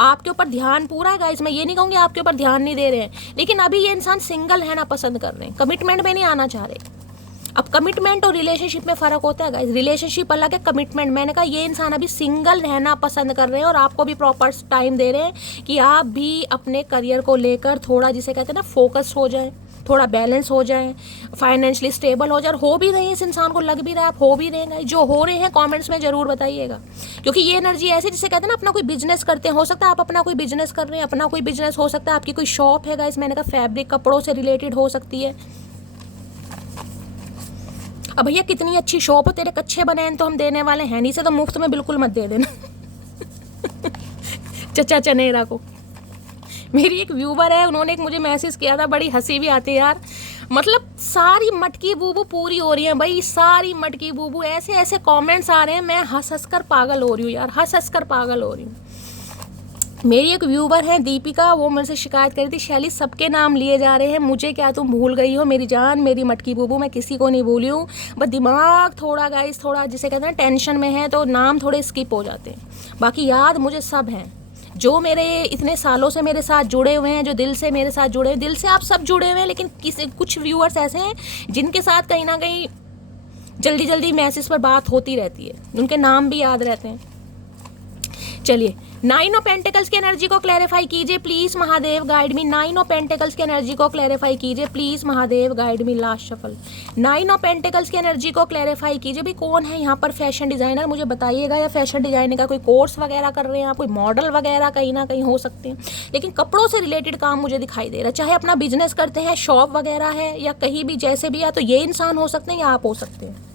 आपके ऊपर ध्यान पूरा है गाइस। मैं ये नहीं कहूँगी आपके ऊपर ध्यान नहीं दे रहे हैं, लेकिन अभी ये इंसान सिंगल रहना पसंद कर रहे हैं, कमिटमेंट में नहीं आना चाह रहे। अब कमिटमेंट और रिलेशनशिप में फ़र्क होता है गाइस, रिलेशनशिप अलग है, कमिटमेंट। मैंने कहा ये इंसान अभी सिंगल रहना पसंद कर रहे हैं और आपको भी प्रॉपर टाइम दे रहे हैं कि आप भी अपने करियर को लेकर थोड़ा, जिसे कहते हैं ना, फोकस हो जाए, थोड़ा बैलेंस हो जाए, फाइनेंशियली स्टेबल हो जाए। हो भी रहे हैं, इस इंसान को लग भी रहा है आप हो भी रहे हैं। जो हो रहे हैं कमेंट्स में ज़रूर बताइएगा, क्योंकि ये एनर्जी ऐसी जिसे कहते हैं ना अपना कोई बिजनेस करते हैं, हो सकता है आप अपना कोई बिजनेस कर रहे हैं, अपना कोई बिजनेस हो सकता है आपकी कोई शॉप है गाइस, मैंने कहा फैब्रिक कपड़ों से रिलेटेड हो सकती है। अब भैया कितनी अच्छी शॉप हो, तेरे कच्चे बने तो हम देने वाले हैं नहीं, से तो मुफ्त में बिल्कुल मत दे देना चचा चनेरा को। मेरी एक व्यूवर है, उन्होंने एक मुझे मैसेज किया था, बड़ी हंसी भी आती है यार, मतलब सारी मटकी बूबू पूरी हो रही है भाई, सारी मटकी बूबू, ऐसे ऐसे कमेंट्स आ रहे हैं, मैं हंस हंस कर पागल हो रही हूँ यार, हंस हंस कर पागल हो रही हूँ। मेरी एक व्यूवर है दीपिका, वो मेरे से शिकायत करी थी, शैली सबके नाम लिए जा रहे हैं, मुझे क्या तुम भूल गई हो मेरी जान, मेरी मटकी बूबू, मैं किसी को नहीं भूली हूँ, बस दिमाग थोड़ा गाइस, थोड़ा जिसे कहते हैं टेंशन में है तो नाम थोड़े स्किप हो जाते हैं, बाकी याद मुझे सब हैं। जो मेरे इतने सालों से मेरे साथ जुड़े हुए हैं, जो दिल से मेरे साथ जुड़े हैं, दिल से आप सब जुड़े हुए हैं, लेकिन कुछ व्यूअर्स ऐसे हैं जिनके साथ कहीं ना कहीं जल्दी जल्दी मैसेज पर बात होती रहती है, उनके नाम भी याद रहते हैं। चलिए 9 ऑफ पेंटिकल्स की एनर्जी को क्लैरिफाई कीजिए please Mahadev, guide me. 9 of pentacles की एनर्जी को क्लैरिफाई कीजिए please Mahadev, guide me. Last shuffle 9 of pentacles की एनर्जी को क्लैरिफाई कीजिए। भाई कौन है यहाँ पर फैशन डिजाइनर, मुझे बताइएगा, या फैशन डिजाइनिंग का कोई कोर्स वगैरह कर रहे हैं आप, कोई मॉडल वगैरह कहीं ना कहीं हो सकते हैं, लेकिन कपड़ों से रिलेटेड काम मुझे दिखाई दे रहा है, चाहे अपना बिजनेस करते हैं, शॉप वगैरह है, या कहीं भी जैसे भी, या तो ये इंसान हो सकते हैं या आप हो सकते हैं।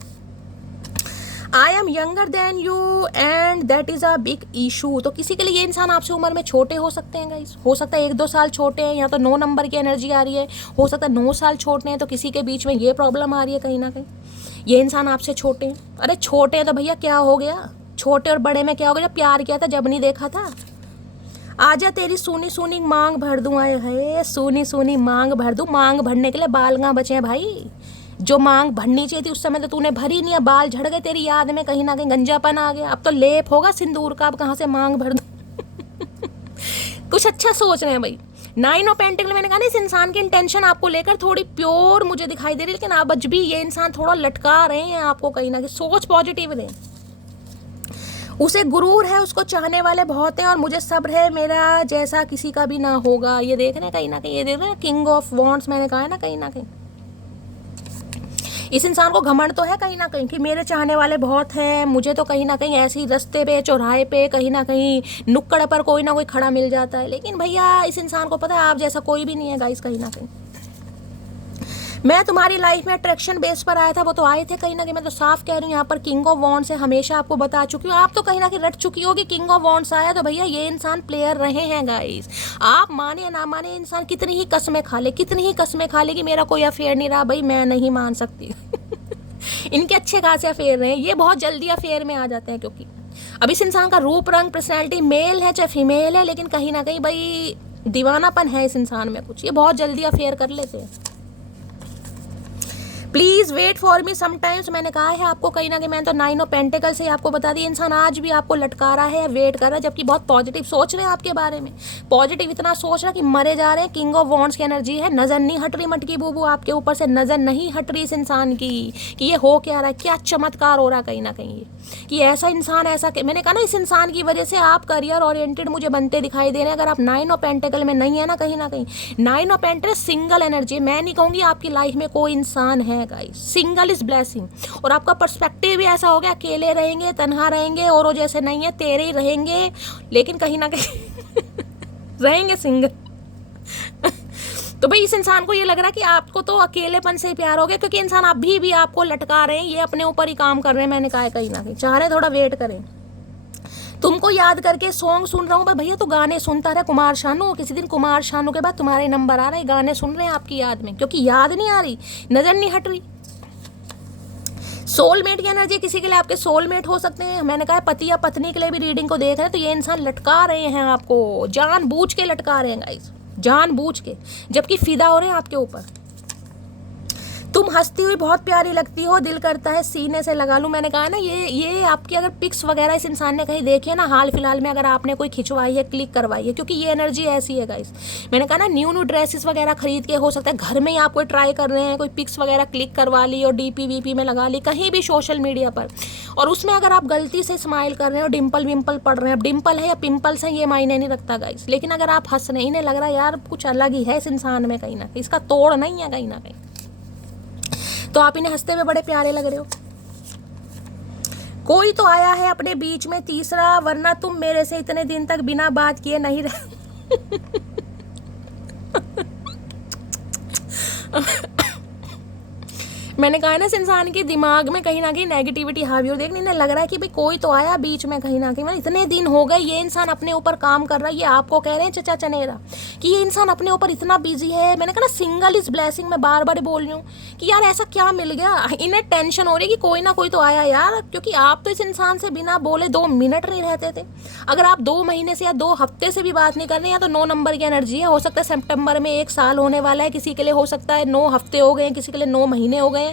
I am younger than you and that is a big issue. तो किसी के लिए ये इंसान आपसे उम्र में छोटे हो सकते हैं गाइस, हो सकता है 1-2 साल छोटे हैं, या तो 9 नंबर की एनर्जी आ रही है, हो सकता है 9 साल छोटे हैं, तो किसी के बीच में ये प्रॉब्लम आ रही है कहीं ना कहीं, ये इंसान आपसे छोटे हैं। अरे छोटे हैं तो भैया क्या हो गया, छोटे और बड़े में क्या हो गया, जब प्यार किया था जब नहीं देखा था। आजा तेरी सूनी सूनी मांग भर दूँ, आए है सूनी सूनी मांग भर दूँ, मांग भरने के लिए बालगा बचे हैं भाई, जो मांग भरनी चाहिए थी उस समय तो तूने भरी नहीं है, बाल झड़ गए तेरी याद में, कहीं ना कहीं गंजापन आ गया, अब तो लेप होगा सिंदूर का, अब कहाँ से मांग भर दूँ कुछ अच्छा सोच रहे हैं भाई। 9 ऑफ पेंटिकल मैंने कहा ना, इस इंसान की इंटेंशन आपको लेकर थोड़ी प्योर मुझे दिखाई दे रही है, लेकिन आप आज भी ये इंसान थोड़ा लटका रहे हैं आपको कहीं ना कहीं, सोच पॉजिटिव दें। उसे गुरूर है, उसको चाहने वाले बहुत हैं, और मुझे सब्र है, मेरा जैसा किसी का भी ना होगा, ये देख रहे हैं कहीं ना कहीं, ये देख रहे हैं किंग ऑफ वॉन्ड्स, मैंने कहा है ना कहीं ना कहीं इस इंसान को घमंड तो है कहीं ना कहीं कि मेरे चाहने वाले बहुत हैं, मुझे तो कहीं ना कहीं ऐसे ही रास्ते पे, चौराहे पे, कहीं ना कहीं नुक्कड़ पर कोई ना कोई खड़ा मिल जाता है, लेकिन भैया इस इंसान को पता है आप जैसा कोई भी नहीं है गाइस कहीं ना कहीं। मैं तुम्हारी लाइफ में अट्रैक्शन बेस पर आया था, वो तो आए थे कहीं ना कहीं। मैं तो साफ कह रही हूँ, यहाँ पर किंग ऑफ वॉन्ड्स है, हमेशा आपको बता चुकी हूँ। आप तो कहीं ना कहीं रट चुकी होगी, किंग ऑफ वॉन्ड्स आया तो भैया ये इंसान प्लेयर रहे हैं गाइस। आप माने या ना माने, इंसान कितनी ही कस्में खा ले, कितनी ही कस्में खा ले कि मेरा कोई अफेयर नहीं रहा, भाई मैं नहीं मान सकती। इनके अच्छे खासे अफेयर रहे, ये बहुत जल्दी अफेयर में आ जाते हैं, क्योंकि अब इस इंसान का रूप रंग पर्सनैलिटी मेल है चाहे फीमेल है, लेकिन कहीं ना कहीं भाई दीवानापन है इस इंसान में कुछ, ये बहुत जल्दी अफेयर कर लेते हैं। Please wait for me sometimes, मैंने कहा है आपको कहीं ना कहीं। मैंने तो 9 ऑफ पेंटिकल से आपको बता दिया, इंसान आज भी आपको लटका रहा है या वेट कर रहा है, जबकि बहुत पॉजिटिव सोच रहे हैं आपके बारे में। पॉजिटिव इतना सोच रहा है कि मरे जा रहे हैं। किंग ऑफ वॉन्ड्स की एनर्जी है, नज़र नहीं हट रही मटकी बूबू आपके ऊपर से, नज़र नहीं हट रही इस इंसान की कि ये हो क्या रहा है, क्या चमत्कार हो रहा है कहीं ना कहीं, ये कि ऐसा इंसान ऐसा। मैंने कहा ना, इस इंसान की वजह से आप करियर ओरिएंटेड मुझे बनते दिखाई दे रहे हैं। अगर आप 9 ऑफ पेंटिकल में नहीं है ना, कहीं ना कहीं 9 ऑफ पेंटिकल सिंगल एनर्जी, मैं नहीं कहूँगी आपकी लाइफ में कोई इंसान है गाइस, सिंगल इज ब्लेसिंग। और आपका पर्सपेक्टिव भी ऐसा हो गया, अकेले रहेंगे, तन्हा रहेंगे, और वो जैसे नहीं है तेरे ही रहेंगे, लेकिन कहीं ना कहीं रहेंगे सिंगल। तो भाई इस इंसान को ये लग रहा है कि आपको तो अकेलेपन से ही प्यार हो गया, क्योंकि इंसान अभी भी आपको लटका रहे हैं, ये अपने ऊपर ही काम कर रहे हैं। मैंने कहा है कहीं ना कहीं चाह रहे थोड़ा वेट करें। तुमको याद करके सॉन्ग सुन रहा हूँ भैया, तो गाने सुनता रहे। कुमार शानू, किसी दिन कुमार शानू के बाद तुम्हारे नंबर आ रहे, गाने सुन रहे हैं आपकी याद में, क्योंकि याद नहीं आ रही, नजर नहीं हट रही। सोलमेट की एनर्जी, किसी के लिए आपके सोलमेट हो सकते हैं। मैंने कहा पति या पत्नी के लिए भी रीडिंग को देख रहे हैं, तो ये इंसान लटका रहे हैं आपको, जानबूझ के लटका रहे हैं गाइस, जानबूझ के, जबकि फिदा हो रहे हैं आपके ऊपर। तुम हंसती हुई बहुत प्यारी लगती हो, दिल करता है सीने से लगा लूं। मैंने कहा ना, ये आपकी अगर पिक्स वगैरह इस इंसान ने कहीं देखी है ना हाल फिलहाल में, अगर आपने कोई खिंचवाई है, क्लिक करवाई है, क्योंकि ये एनर्जी ऐसी है गाइस। मैंने कहा ना, न्यू ड्रेसेस वगैरह खरीद के, हो सकता है घर में ही आप कोई ट्राई कर रहे हैं, कोई पिक्स वगैरह क्लिक करवा ली और डीपी वीपी में लगा ली, कहीं भी सोशल मीडिया पर, और उसमें अगर आप गलती से स्माइल कर रहे हैं और डिम्पल विम्पल पड़ रहे हैं, अब डिम्पल है या पिम्पल्स है ये मायने नहीं रखता गाइस, लेकिन अगर आप हंस रहे हैं, इन्हें लग रहा है यार कुछ अलग ही है इस इंसान में, कहीं ना कहीं इसका तोड़ नहीं है कहीं ना कहीं, तो आप इन्हें हंसते हुए बड़े प्यारे लग रहे हो। कोई तो आया है अपने बीच में तीसरा, वरना तुम मेरे से इतने दिन तक बिना बात किए नहीं रह। मैंने कहा ना, इस इंसान के दिमाग में कहीं ना कहीं नेगेटिविटी हावी हो। देखने इन्हें लग रहा है कि भाई कोई तो आया बीच में कहीं ना कहीं, मतलब इतने दिन हो गए ये इंसान अपने ऊपर काम कर रहा है। ये आपको कह रहे हैं चचा चनेरा कि ये इंसान अपने ऊपर इतना बिजी है। मैंने कहा ना, सिंगल इज ब्लेसिंग, मैं बार बार बोल रही हूँ कि यार ऐसा क्या मिल गया। इन्हें टेंशन हो रही है कि कोई ना कोई तो आया यार, क्योंकि आप तो इस इंसान से बिना बोले 2 मिनट नहीं रहते थे। अगर आप 2 महीने से या 2 हफ्ते से भी बात नहीं कर रहे हैं, या तो 9 नंबर की एनर्जी है, हो सकता है सितंबर में 1 साल होने वाला है, किसी के लिए हो सकता है 9 हफ्ते हो गए, किसी के लिए 9 महीने हो गए,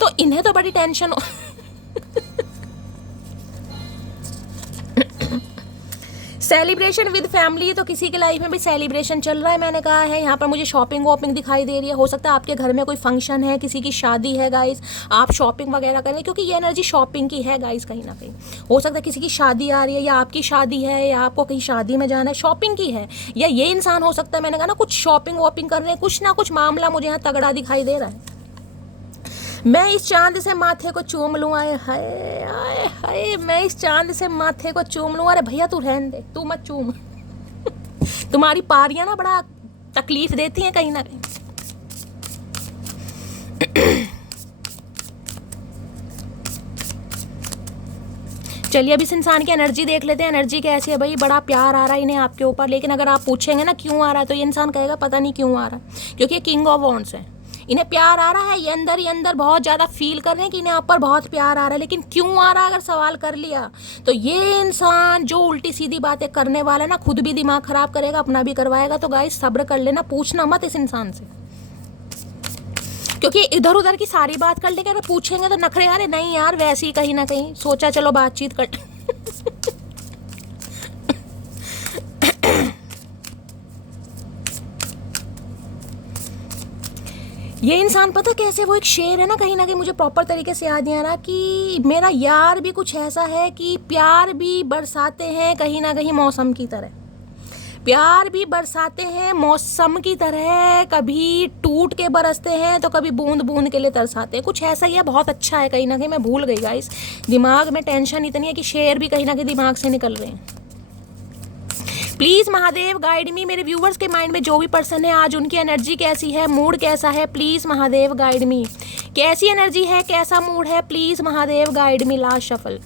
तो इन्हें तो बड़ी टेंशन हो। सेलिब्रेशन विद फैमिली, तो किसी के लाइफ में भी सेलिब्रेशन चल रहा है। मैंने कहा है यहाँ पर मुझे शॉपिंग वॉपिंग दिखाई दे रही है। हो सकता है आपके घर में कोई फंक्शन है, किसी की शादी है गाइस, आप शॉपिंग वगैरह करें, क्योंकि ये एनर्जी शॉपिंग की है गाइस। कहीं ना कहीं हो सकता है किसी की शादी आ रही है, या आपकी शादी है, या आपको कहीं शादी में जाना है, शॉपिंग की है। या ये इंसान हो सकता है, मैंने कहा ना, कुछ शॉपिंग वॉपिंग कर रहे हैं, कुछ ना कुछ मामला मुझे यहाँ तगड़ा दिखाई दे रहा है। मैं इस चांद से माथे को चूम लूँ, आए हाय आए हाय, मैं इस चांद से माथे को चूम लूँ। अरे भैया तू रहने दे, तू मत चूम। तुम्हारी पारियां ना बड़ा तकलीफ देती हैं कहीं ना कहीं। चलिए अब इस इंसान की एनर्जी देख लेते हैं। एनर्जी कैसी है भाई, बड़ा प्यार आ रहा है इन्हें आपके ऊपर, लेकिन अगर आप पूछेंगे ना क्यों आ रहा है, तो ये इंसान कहेगा पता नहीं क्यों आ रहा है, क्योंकि ये किंग ऑफ वॉन्ड्स है। इन्हें प्यार आ रहा है, ये अंदर बहुत ज़्यादा फील कर रहे हैं कि इन्हें आप पर बहुत प्यार आ रहा है, लेकिन क्यों आ रहा है अगर सवाल कर लिया, तो ये इंसान जो उल्टी सीधी बातें करने वाला है ना, खुद भी दिमाग खराब करेगा, अपना भी करवाएगा। तो गाइस सब्र कर लेना, पूछना मत इस इंसान से, क्योंकि इधर उधर की सारी बात कर लेंगे, अगर पूछेंगे तो नखरे, अरे नहीं यार वैसे ही कहीं ना कहीं सोचा चलो बातचीत कर। ये इंसान पता कैसे, वो एक शेर है ना, कहीं ना कहीं मुझे प्रॉपर तरीके से याद नहीं आ रहा, कि मेरा यार भी कुछ ऐसा है कि प्यार भी बरसाते हैं कहीं ना कहीं मौसम की तरह, प्यार भी बरसाते हैं मौसम की तरह, कभी टूट के बरसते हैं तो कभी बूंद बूंद के लिए तरसाते हैं, कुछ ऐसा ही है। बहुत अच्छा है कहीं ना कहीं, मैं भूल गई गाइस, दिमाग में टेंशन इतनी है कि शेर भी कहीं ना कहीं दिमाग से निकल रहे हैं। प्लीज महादेव गाइड मी। मेरे व्यूवर्स के माइंड में जो भी पर्सन है आज उनकी एनर्जी कैसी है, मूड कैसा है, प्लीज महादेव गाइड मी। कैसी एनर्जी है, कैसा मूड है, please Mahadev guide me. Last shuffle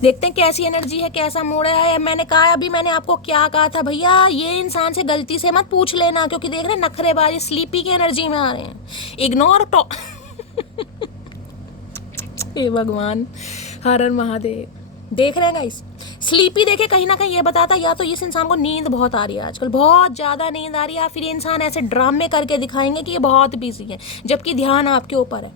देखते हैं कैसी एनर्जी है, कैसा मूड है। मैंने कहा अभी मैंने आपको क्या कहा था भैया, ये इंसान से गलती से मत पूछ लेना, क्योंकि देख रहे नखरेबाजी स्लीपी की एनर्जी में आ रहे हैं। इग्नोर हे भगवान, हर हर महादेव। देख रहे हैं गाइस, स्लीपी देखे कहीं ना कहीं ये बताता या तो इस इंसान को नींद बहुत आ रही है आजकल, बहुत ज़्यादा नींद आ रही है, या फिर ये इंसान ऐसे ड्रामे करके दिखाएंगे कि ये बहुत बिजी है, जबकि ध्यान आपके ऊपर है।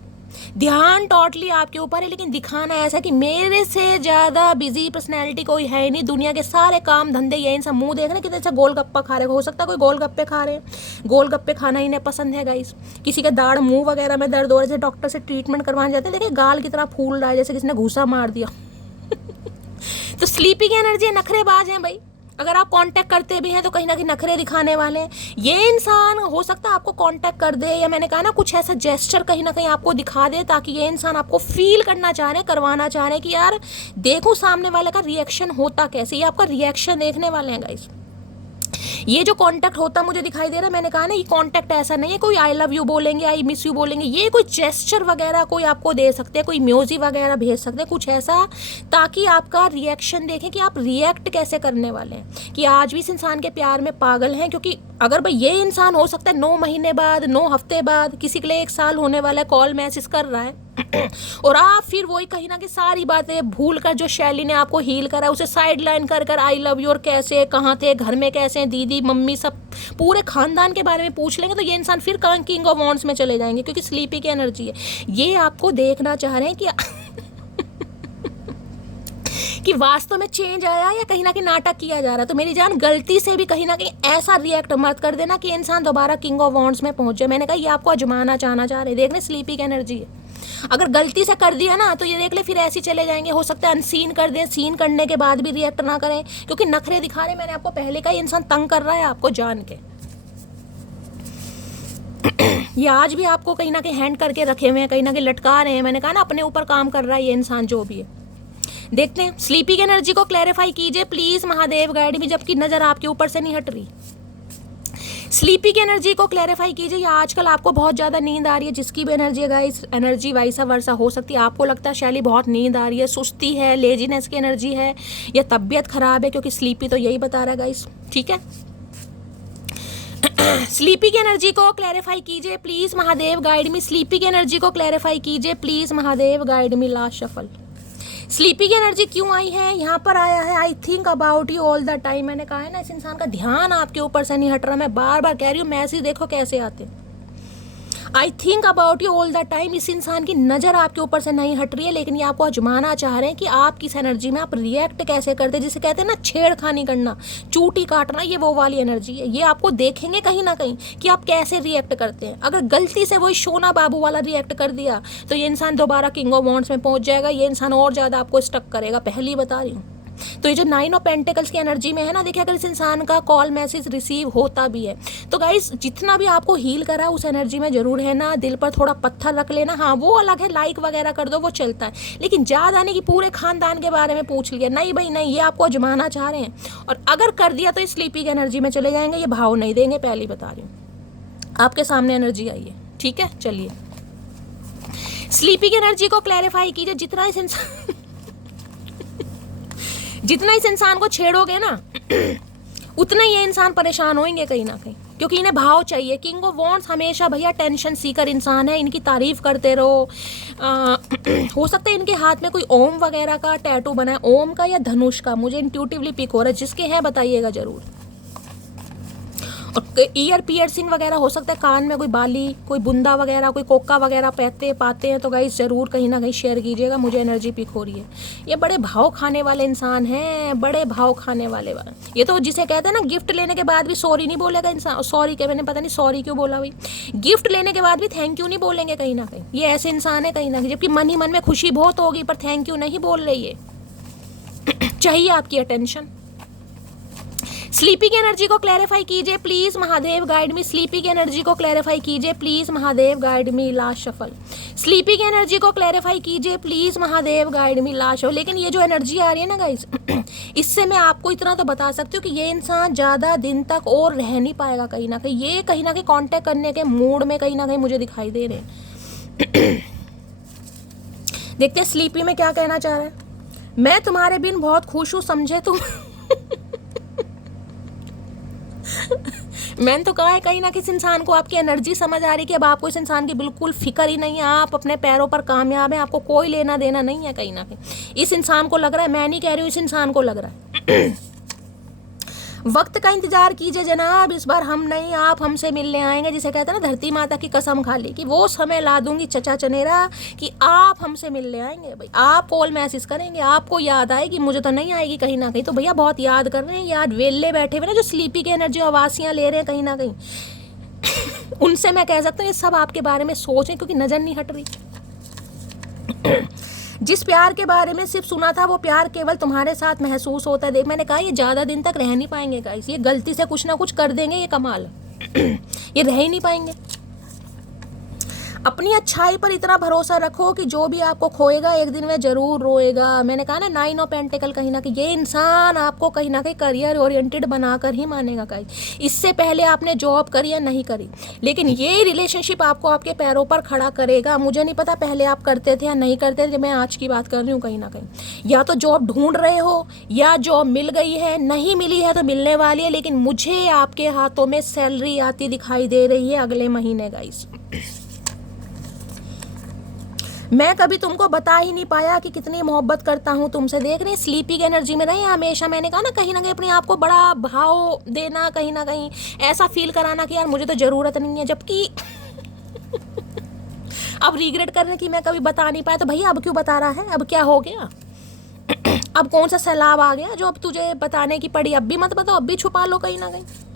ध्यान टोटली आपके ऊपर है, लेकिन दिखाना ऐसा कि मेरे से ज़्यादा बिजी पर्सनैलिटी कोई है नहीं, दुनिया के सारे काम धंधे ये इंसान। मुंह देख रहे हैं कितने अच्छा गोलगप्पा खा रहे हो सकता है कोई गोलगप्पे खा रहे हैं, गोलगप्पे खाना इन्हें पसंद है गाइस। किसी के दाढ़ मुंह वगैरह में दर्द हो रहे, जैसे डॉक्टर से ट्रीटमेंट करवाने जाते हैं, देखिए गाल की तरह फूल रहा है जैसे किसी ने घूसा मार दिया। तो स्लीपी की एनर्जी है, नखरेबाज हैं भाई। अगर आप कांटेक्ट करते भी हैं तो कहीं ना कहीं नखरे दिखाने वाले हैं। ये इंसान हो सकता है आपको कांटेक्ट कर दे, या मैंने कहा ना कुछ ऐसा जेस्चर कहीं ना कहीं आपको दिखा दे, ताकि ये इंसान आपको फील करना चाह रहे हैं, करवाना चाह रहे हैं कि यार देखो सामने वाले का रिएक्शन होता कैसे। ये आपका रिएक्शन देखने वाले हैं गाइस। ये जो कांटेक्ट होता मुझे दिखाई दे रहा है, मैंने कहा ना ये कांटेक्ट ऐसा नहीं है कोई आई लव यू बोलेंगे, आई मिस यू बोलेंगे, ये कोई जेस्चर वगैरह कोई आपको दे सकते हैं, कोई म्यूजिक वगैरह भेज सकते हैं, कुछ ऐसा, ताकि आपका रिएक्शन देखें कि आप रिएक्ट कैसे करने वाले हैं, कि आज भी इस इंसान के प्यार में पागल हैं। क्योंकि अगर भाई ये इंसान हो सकता है 9 महीने बाद, 9 हफ्ते बाद, किसी के लिए 1 साल होने वाला है, कॉल मैसेज कर रहा है और आप फिर वही कहीं ना कहीं सारी बातें भूल कर, जो शैली ने आपको हील करा उसे साइड लाइन कर कर आई लव यू और कैसे, कहाँ थे, घर में कैसे हैं, दीदी मम्मी, सब पूरे खानदान के बारे में पूछ लेंगे, तो ये इंसान फिर किंग ऑफ वॉन्ड्स में चले जाएंगे, क्योंकि स्लीपी की एनर्जी है। ये आपको देखना चाह रहे हैं कि कि वास्तव में चेंज आया या कहीं ना कहीं नाटक किया जा रहा है। तो मेरी जान गलती से भी कहीं ना कहीं ऐसा रिएक्ट मत कर देना कि इंसान दोबारा किंग ऑफ वॉन्ड्स में पहुंच जाए। मैंने कहा ये आपको आजमाना चाहना चाह रहे, देख रहे स्लीपी की एनर्जी है। अगर गलती से कर दिया ना तो ये देख ले फिर ऐसे चले जाएंगे। हो सकता है अनसीन कर दें, सीन करने के बाद भी रिएक्ट ना करें, क्योंकि नखरे दिखा रहे। मैंने आपको पहले का ही इंसान तंग कर रहा है आपको जान के। ये आज भी आपको कहीं ना कहीं हैंड करके रखे हुए हैं, कहीं ना कहीं लटका रहे हैं। मैंने कहा ना अपने ऊपर काम कर रहा है ये इंसान जो भी है। देखते हैं स्लीपी की एनर्जी को क्लैरिफाई कीजिए प्लीज महादेव गाइड भी, जबकि नजर आपके ऊपर से नहीं हट रही। स्लीपी की एनर्जी को क्लैरिफाई कीजिए। या आजकल आपको बहुत ज़्यादा नींद आ रही है, जिसकी भी एनर्जी है गाइस, एनर्जी वैसा वर्षा हो सकती है। आपको लगता है शैली बहुत नींद आ रही है, सुस्ती है, लेजीनेस की एनर्जी है, या तबीयत खराब है, क्योंकि स्लीपी तो यही बता रहा है गाइस, ठीक है। स्लीपी की एनर्जी को क्लैरिफाई कीजिए please Mahadev guide me. Sleepy की एनर्जी को क्लैरिफाई कीजिए please Mahadev guide me. Last shuffle. Sleepy की एनर्जी क्यों आई है, यहाँ पर आया है I think about you all the time. मैंने कहा है ना इस इंसान का ध्यान आपके ऊपर से नहीं हट रहा। मैं बार बार कह रही हूँ, मैसेज देखो कैसे आते हैं। I think about you all the time. इस इंसान की नज़र आपके ऊपर से नहीं हट रही है, लेकिन ये आपको आजमाना चाह रहे हैं कि आप किस एनर्जी में आप रिएक्ट कैसे करते हैं। जिसे कहते हैं ना छेड़खानी करना, चूटी काटना, ये वो वाली एनर्जी है। ये आपको देखेंगे कहीं ना कहीं कि आप कैसे रिएक्ट करते हैं। अगर गलती से वही सोना बाबू वाला रिएक्ट कर दिया तो ये इंसान दोबारा किंग ऑफ वॉन्ड्स में पहुंच जाएगा। ये इंसान और ज़्यादा आपको स्टक करेगा, पहली बता रही हूँ। तो ये जो 9 ऑफ पेंटिकल्स की एनर्जी में है ना, देखिए अगर इस इंसान का कॉल मैसेज रिसीव होता भी है तो गाइस जितना भी आपको हील करा उस एनर्जी में जरूर है ना, दिल पर थोड़ा पत्थर रख लेना। हाँ वो अलग है, लाइक वगैरह कर दो वो चलता है, लेकिन ज़्यादा नहीं कि पूरे खानदान के बारे में पूछ लिया। नहीं भाई नहीं, ये आपको आजमाना चाह रहे हैं, और अगर कर दिया तो इस स्लीपी की एनर्जी में चले जाएंगे। ये भाव नहीं देंगे, पहली बता रही हूँ। आपके सामने एनर्जी आई है, ठीक है। चलिए स्लीपी की एनर्जी को क्लैरिफाई कीजिए। जितना इस इंसान को छेड़ोगे ना उतना ही ये इंसान परेशान होंगे कहीं ना कहीं, क्योंकि इन्हें भाव चाहिए। किंग ऑफ वॉन्ड्स हमेशा भैया टेंशन सीकर इंसान है, इनकी तारीफ करते रहो। हो सकता है इनके हाथ में कोई ओम वगैरह का टैटू बना है, ओम का या धनुष का, मुझे इंट्यूटिवली पिक हो रहा है। जिसके हैं बताइएगा जरूर। और ईयर पियर्सिंग वगैरह हो सकता है, कान में कोई बाली, कोई बुंदा वगैरह, कोई कोका वगैरह पाते हैं तो गाइस ज़रूर कहीं ना कहीं शेयर कीजिएगा। मुझे एनर्जी पिक हो रही है। ये बड़े भाव खाने वाले इंसान हैं, बड़े भाव खाने वाले। ये तो जिसे कहते हैं ना गिफ्ट लेने के बाद भी सॉरी नहीं बोलेगा इंसान। सॉरी के मैंने पता नहीं सॉरी क्यों बोला भाई। गिफ्ट लेने के बाद भी थैंक यू नहीं बोलेंगे कहीं ना कहीं। ये ऐसे इंसान है कहीं ना कहीं, जबकि मन ही मन में खुशी बहुत होगी पर थैंक यू नहीं बोल रही है। चाहिए आपकी अटेंशन। स्लीपी की एनर्जी को क्लैरिफाई कीजिए please Mahadev guide me. Sleepy की एनर्जी को क्लैरिफाई कीजिए please Mahadev guide me. Last shuffle. Sleepy की एनर्जी को क्लैरिफाई कीजिए please Mahadev guide me. Last shuffle. लेकिन ये जो एनर्जी आ रही है ना गाइस इससे मैं आपको इतना तो बता सकती हूँ कि ये इंसान ज़्यादा दिन तक और रह नहीं पाएगा। कहीं ना कहीं ये कहीं ना कहीं कांटेक्ट करने के मूड में कहीं ना कहीं मुझे दिखाई दे रहे हैं। देखते हैं स्लीपी में क्या कहना चाह रहा है। मैं तुम्हारे बिन बहुत खुश हूँ, समझे तुम। मैंने तो कहा है कहीं ना किसी इंसान को आपकी एनर्जी समझ आ रही कि अब आपको इस इंसान की बिल्कुल फिक्र ही नहीं है, आप अपने पैरों पर कामयाब हैं, आपको कोई लेना देना नहीं है। कहीं ना कहीं इस इंसान को लग रहा है, मैं नहीं कह रही हूँ, इस इंसान को लग रहा है। वक्त का इंतजार कीजिए जनाब, इस बार हम नहीं आप हमसे मिलने आएंगे। जिसे कहते हैं ना धरती माता की कसम खा ली कि वो समय ला दूंगी चचा चनेरा कि आप हमसे मिलने आएंगे। भाई आप कॉल मैसेज करेंगे, आपको याद आएगी, मुझे तो नहीं आएगी कहीं ना कहीं। तो भैया बहुत याद कर रहे हैं, याद वेले बैठे हुए ना जो स्लीपी की एनर्जी आवासियाँ ले रहे हैं कहीं ना कहीं। उनसे मैं कह सकता हूँ ये सब आपके बारे में सोचें, क्योंकि नज़र नहीं हट रही। जिस प्यार के बारे में सिर्फ सुना था वो प्यार केवल तुम्हारे साथ महसूस होता है। देख मैंने कहा ये ज़्यादा दिन तक रह नहीं पाएंगे गाइस, ये गलती से कुछ ना कुछ कर देंगे, ये कमाल। ये रह ही नहीं पाएंगे। अपनी अच्छाई पर इतना भरोसा रखो कि जो भी आपको खोएगा एक दिन वह जरूर रोएगा। मैंने कहा ना 9 ऑफ पेंटिकल, कहीं ना कहीं ये इंसान आपको कहीं ना कहीं करियर ओरिएंटेड बनाकर ही मानेगा गाइस। इससे पहले आपने जॉब करी या नहीं करी, लेकिन ये रिलेशनशिप आपको आपके पैरों पर खड़ा करेगा। मुझे नहीं पता पहले आप करते थे या नहीं करते थे, मैं आज की बात कर रही हूँ। कहीं ना कहीं या तो जॉब ढूंढ रहे हो या जॉब मिल गई है, नहीं मिली है तो मिलने वाली है, लेकिन मुझे आपके हाथों में सैलरी आती दिखाई दे रही है अगले महीने गाइस। मैं कभी तुमको बता ही नहीं पाया कि कितनी मोहब्बत करता हूँ तुमसे। देख रहे स्लीपी की एनर्जी में रहे हमेशा। मैंने कहा ना कहीं अपने आप को बड़ा भाव देना, कहीं ना कहीं ऐसा फील कराना कि यार मुझे तो ज़रूरत नहीं है, जबकि अब रिग्रेट करने की मैं कभी बता नहीं पाया। तो भैया अब क्यों बता रहा है, अब क्या हो गया? अब कौन सा सैलाब आ गया जो अब तुझे बताने की पड़ी? अब भी मत बताओ, अब भी छुपा लो कहीं ना कहीं।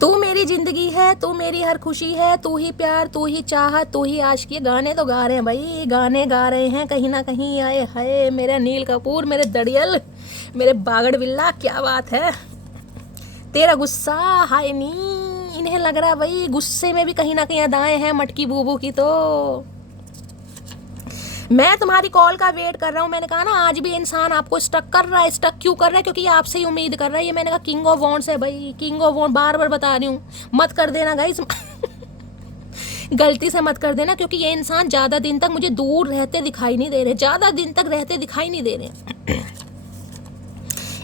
तू मेरी जिंदगी है, तू मेरी हर खुशी है, तू ही प्यार, तू ही चाहत, तू ही आशिकी। गाने तो गा रहे हैं भाई, गाने गा रहे हैं कहीं ना कहीं। आए हाय मेरा नील कपूर, मेरे दड़ियल, मेरे बागड़ बिल्ला, क्या बात है। तेरा गुस्सा हाय नी, इन्हें लग रहा है भाई गुस्से में भी कहीं ना कहीं अदाएं हैं मटकी बूबू की। तो मैं तुम्हारी कॉल का वेट कर रहा हूँ। मैंने कहा ना आज भी इंसान आपको स्टक कर रहा है। स्टक क्यों कर रहा है? क्योंकि ये आपसे ही उम्मीद कर रहा है। ये मैंने कहा किंग ऑफ वॉन्ट्स है भाई, किंग ऑफ वॉन्ट, बार बार बता रही हूँ, मत कर देना गाइस। गलती से मत कर देना, क्योंकि ये इंसान ज़्यादा दिन तक मुझे दूर रहते दिखाई नहीं दे रहे, ज़्यादा दिन तक रहते दिखाई नहीं दे रहे।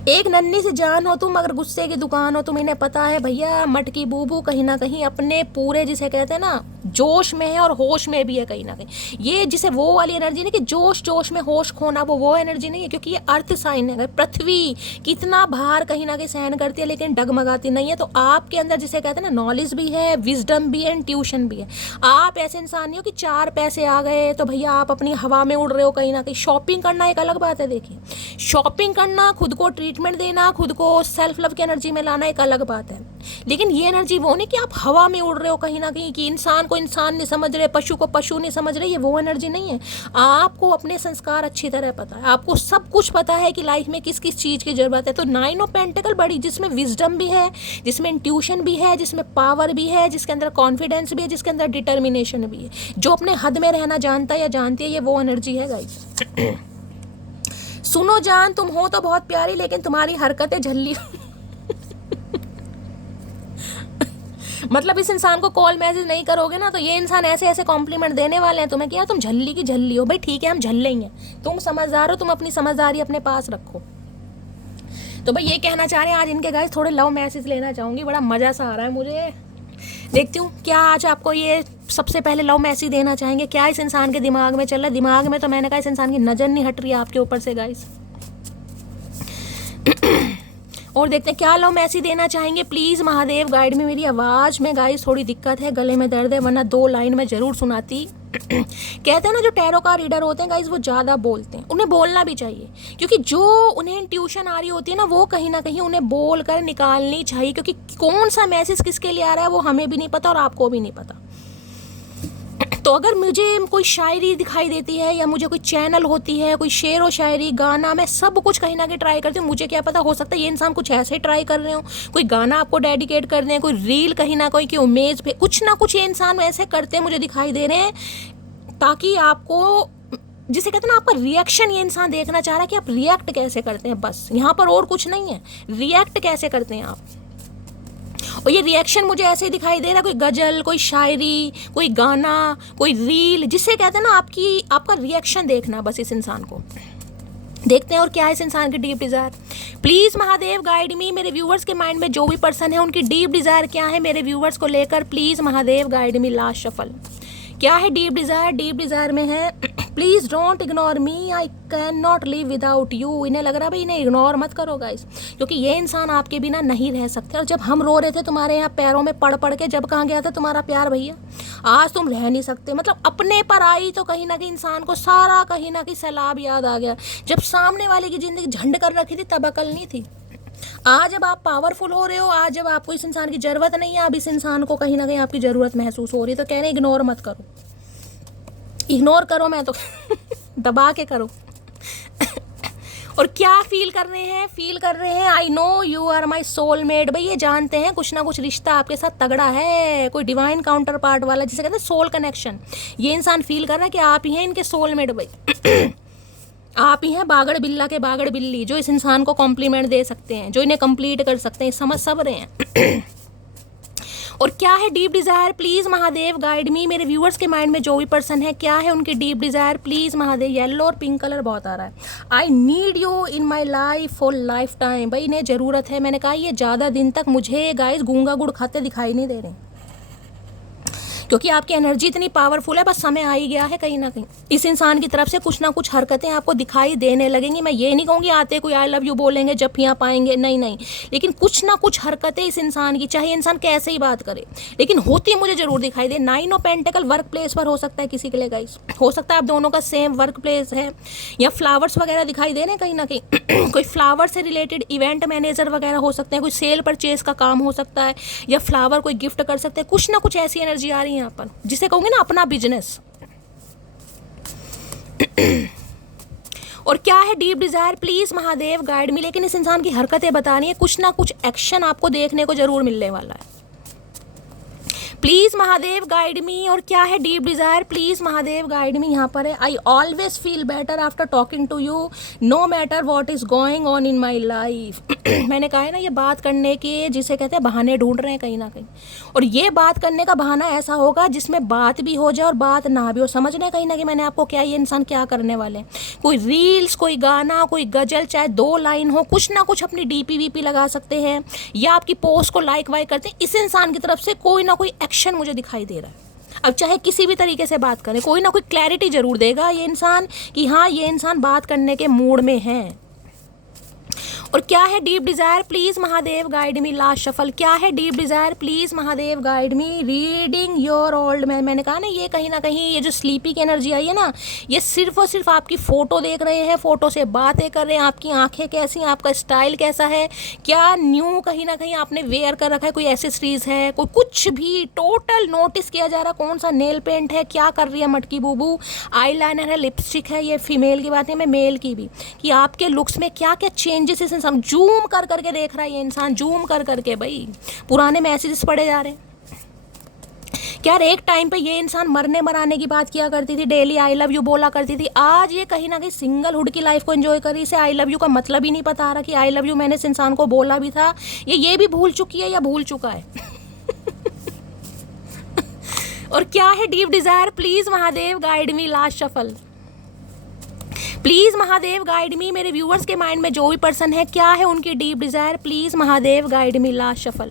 एक नन्ही सी जान हो तुम, अगर गुस्से की दुकान हो तुम, इन्हें पता है भैया मटकी बूबू कहीं ना कहीं अपने पूरे जिसे कहते हैं ना जोश में है और होश में भी है कहीं ना कहीं। ये जिसे वो वाली एनर्जी नहीं कि जोश जोश में होश खोना, वो एनर्जी नहीं है, क्योंकि ये अर्थ साइन है। पृथ्वी कितना भार कहीं ना कहीं सहन करती है लेकिन डगमगाती नहीं है। तो आपके अंदर जिसे कहते हैं ना नॉलेज भी है, विजडम भी है, ट्यूशन भी है। आप ऐसे इंसान नहीं हो कि 4 पैसे आ गए तो भैया आप अपनी हवा में उड़ रहे हो कहीं ना कहीं। शॉपिंग करना एक अलग बात है। देखिए शॉपिंग करना, खुद को ट्रीटमेंट देना, खुद को सेल्फ लव की एनर्जी में लाना एक अलग बात है, लेकिन ये एनर्जी वो नहीं कि आप हवा में उड़ रहे हो कहीं ना कहीं, कि इंसान को इंसान नहीं समझ रहे, पशु को पशु नहीं समझ रहे। ये वो एनर्जी नहीं है। आपको अपने संस्कार अच्छी तरह पता है, आपको सब कुछ पता है कि लाइफ में किस किस चीज़ की ज़रूरत है। तो 9 ऑफ पेंटिकल बड़ी, जिसमें विजडम भी है, जिसमें इंट्यूशन भी है, जिसमें पावर भी है, जिसके अंदर कॉन्फिडेंस भी है, जिसके अंदर डिटर्मिनेशन भी है, जो अपने हद में रहना जानता है या जानती है, ये वो एनर्जी है गाइस। सुनो जान, तुम हो तो बहुत प्यारी लेकिन तुम्हारी हरकतें झल्ली। मतलब इस इंसान को कॉल मैसेज नहीं करोगे ना तो ये इंसान ऐसे ऐसे कॉम्प्लीमेंट देने वाले हैं तुम्हें कि यार तुम झल्ली की झल्ली हो। भाई ठीक है हम झल्ले ही हैं, तुम समझदार हो, तुम अपनी समझदारी अपने पास रखो। तो भाई ये कहना चाह रहे हैं आज इनके गाइस थोड़े लव मैसेज लेना चाहूँगी, बड़ा मज़ा सा आ रहा है मुझे। देखती हूँ क्या आज आपको ये सबसे पहले लव मैसेज देना चाहेंगे, क्या इस इंसान के दिमाग में चल रहा है। दिमाग में तो मैंने कहा इस इंसान की नज़र नहीं हट रही है आपके ऊपर से गाइस। और देखते हैं क्या लव मैसेज देना चाहेंगे। प्लीज़ महादेव गाइड में। मेरी आवाज़ में गाइस थोड़ी दिक्कत है, गले में दर्द है, वरना 2 लाइन में ज़रूर सुनाती। कहते हैं ना जो टैरो का रीडर होते हैं गाइस वो ज़्यादा बोलते हैं, उन्हें बोलना भी चाहिए, क्योंकि जो उन्हें इंट्यूशन आ रही होती है ना वो कहीं ना कहीं उन्हें बोल कर निकालनी चाहिए, क्योंकि कौन सा मैसेज किसके लिए आ रहा है वो हमें भी नहीं पता और आपको भी नहीं पता। तो अगर मुझे कोई शायरी दिखाई देती है या मुझे कोई चैनल होती है, कोई शेर व शायरी, गाना, मैं सब कुछ कहीं ना कहीं ट्राई करती हूँ। मुझे क्या पता, हो सकता है ये इंसान कुछ ऐसे ट्राई कर रहे हो, कोई गाना आपको डेडिकेट कर रहे हैं, कोई रील कहीं ना कोई की उमेज पे, कुछ ना कुछ ये इंसान ऐसे करते हैं मुझे दिखाई दे रहे हैं, ताकि आपको जिसे कहते हैं ना आपका रिएक्शन ये इंसान देखना चाह रहा है कि आप रिएक्ट कैसे करते हैं, बस यहाँ पर और कुछ नहीं है, रिएक्ट कैसे करते हैं आप। और ये रिएक्शन मुझे ऐसे ही दिखाई दे रहा है, कोई गजल, कोई शायरी, कोई गाना, कोई रील, जिससे कहते हैं ना आपका रिएक्शन देखना बस इस इंसान को। देखते हैं और क्या है इस इंसान की deep desire. Please Mahadev guide मी, मेरे व्यूवर्स के माइंड में जो भी पर्सन है उनकी डीप डिज़ायर क्या है मेरे व्यूवर्स को लेकर, please Mahadev guide me. Last shuffle क्या है डीप डिज़ायर। डीप डिज़ायर में है please don't ignore me, I can not live without you. इन्हें लग रहा है भाई इन्हें इग्नोर मत करो गाइस, क्योंकि ये इंसान आपके बिना नहीं रह सकते। और जब हम रो रहे थे तुम्हारे यहाँ पैरों में पड़ पड़ के, जब कहाँ गया था तुम्हारा प्यार भैया, आज तुम रह नहीं सकते। मतलब अपने पर आई तो कहीं ना कहीं इंसान को सारा कहीं ना कहीं सैलाब याद आ गया। जब सामने वाले की ज़िंदगी झंड कर रखी थी तब अकल नहीं थी। आज जब आप पावरफुल हो रहे हो, आज जब आपको इस इंसान की ज़रूरत नहीं है, अब इस इंसान को कहीं ना कहीं आपकी ज़रूरत महसूस हो रही है, तो कह रहे हैं इग्नोर मत करो। इग्नोर करो मैं तो दबा के करो। और क्या फील कर रहे हैं, फील कर रहे हैं I know you are my soulmate. भाई ये जानते हैं कुछ ना कुछ रिश्ता आपके साथ तगड़ा है, कोई डिवाइन काउंटर पार्ट वाला, जिसे कहते हैं सोल कनेक्शन। ये इंसान फील कर रहा है कि आप ही हैं इनके सोलमेट भाई। आप ही हैं बागड़ बिल्ला के बागड़ बिल्ली, जो इस इंसान को कॉम्प्लीमेंट दे सकते हैं, जो इन्हें कंप्लीट कर सकते हैं। समझ सब रहे हैं। और क्या है deep desire, please Mahadev guide मी, मेरे व्यूअर्स के माइंड में जो भी पर्सन है क्या है उनकी deep desire, please Mahadev. Yellow और पिंक कलर बहुत आ रहा है। I need you in my life for life time. भाई इन्हें ज़रूरत है। मैंने कहा ये ज़्यादा दिन तक मुझे गाइस गूंगा गुड़ खाते दिखाई नहीं दे रहे, क्योंकि आपकी एनर्जी इतनी पावरफुल है। बस समय आ ही गया है कहीं ना कहीं इस इंसान की तरफ से कुछ ना कुछ हरकतें आपको दिखाई देने लगेंगी। मैं ये नहीं कहूँगी आते कोई आई लव यू बोलेंगे, जफ्फियाँ पाएंगे, नहीं नहीं, लेकिन कुछ ना कुछ हरकतें इस इंसान की, चाहे इंसान कैसे ही बात करे, लेकिन होती मुझे जरूर दिखाई दे। 9 ऑफ पेंटिकल वर्क प्लेस पर हो सकता है किसी के लिए गाइस, हो सकता है आप दोनों का सेम वर्क प्लेस है, या फ्लावर्स वगैरह दिखाई दे रहे हैं कहीं ना कहीं। कोई फ्लावर से रिलेटेड इवेंट मैनेजर वगैरह हो सकते हैं, कोई सेल परचेज का काम हो सकता है, या फ्लावर कोई गिफ्ट कर सकते हैं। कुछ ना कुछ ऐसी एनर्जी आ रही है यहाँ पर, जिसे कहूँगे ना अपना बिजनेस। और क्या है deep desire, please Mahadev guide मी। लेकिन इस इंसान की हरकतें बता रही है कुछ ना कुछ एक्शन आपको देखने को जरूर मिलने वाला है। Please Mahadev guide me. और क्या है deep desire, please Mahadev guide me. यहाँ पर है I always feel better after talking to you no matter what is going on in my life. मैंने कहा है ना, ये बात करने के जिसे कहते हैं बहाने ढूंढ रहे हैं कहीं ना कहीं, और ये बात करने का बहाना ऐसा होगा जिसमें बात भी हो जाए और बात ना भी हो। समझ रहे हैं कहीं ना कहीं मैंने आपको क्या, ये इंसान क्या करने वाले हैं। कोई रील्स, कोई गाना, कोई गजल, चाहे 2 लाइन हो, कुछ ना कुछ अपनी डीपी वीपी लगा सकते हैं, या आपकी पोस्ट को लाइक वाइक करते हैं। इस इंसान की तरफ से कोई ना कोई एक्शन मुझे दिखाई दे रहा है। अब चाहे किसी भी तरीके से बात करें, कोई ना कोई क्लैरिटी जरूर देगा ये इंसान कि हाँ ये इंसान बात करने के मूड में है। और क्या है deep desire, please Mahadev guide me. Last shuffle क्या है deep desire, please Mahadev guide me. Reading your old man. मैंने कहा ना ये कहीं ना कहीं ये जो स्लीपी की एनर्जी आई है ना, ये सिर्फ और सिर्फ आपकी फ़ोटो देख रहे हैं, फ़ोटो से बातें कर रहे हैं, आपकी आंखें कैसी हैं, आपका स्टाइल कैसा है, क्या न्यू कहीं ना कहीं आपने वेयर कर रखा है, कोई एसेसरीज है, कोई कुछ भी टोटल नोटिस किया जा रहा, कौन सा नेल पेंट है, क्या कर रही है मटकी बूबू, आई लाइनर है, लिपस्टिक है। ये फीमेल की बात है, मैं मेल की भी, कि आपके लुक्स में क्या क्या चेंजेस इस इंसान जूम कर करके देख रहा है ये इंसान, जूम कर करके भाई पुराने मैसेजेस पढ़े जा रहे हैं। क्या एक टाइम पे ये इंसान मरने मराने की बात किया करती थी, डेली आई लव यू बोला करती थी, आज ये कहीं ना कहीं सिंगलहुड की लाइफ को एंजॉय करी। इसे आई लव यू का मतलब ही नहीं पता आ रहा कि आई लव यू मैंने इस इंसान को बोला भी था, ये भी भूल चुकी है या भूल चुका है। और क्या है deep desire, please Mahadev guide me. Last shuffle please Mahadev guide मी। मेरे व्यूअर्स के माइंड में जो भी पर्सन है क्या है उनकी deep desire, please Mahadev guide me. Last shuffle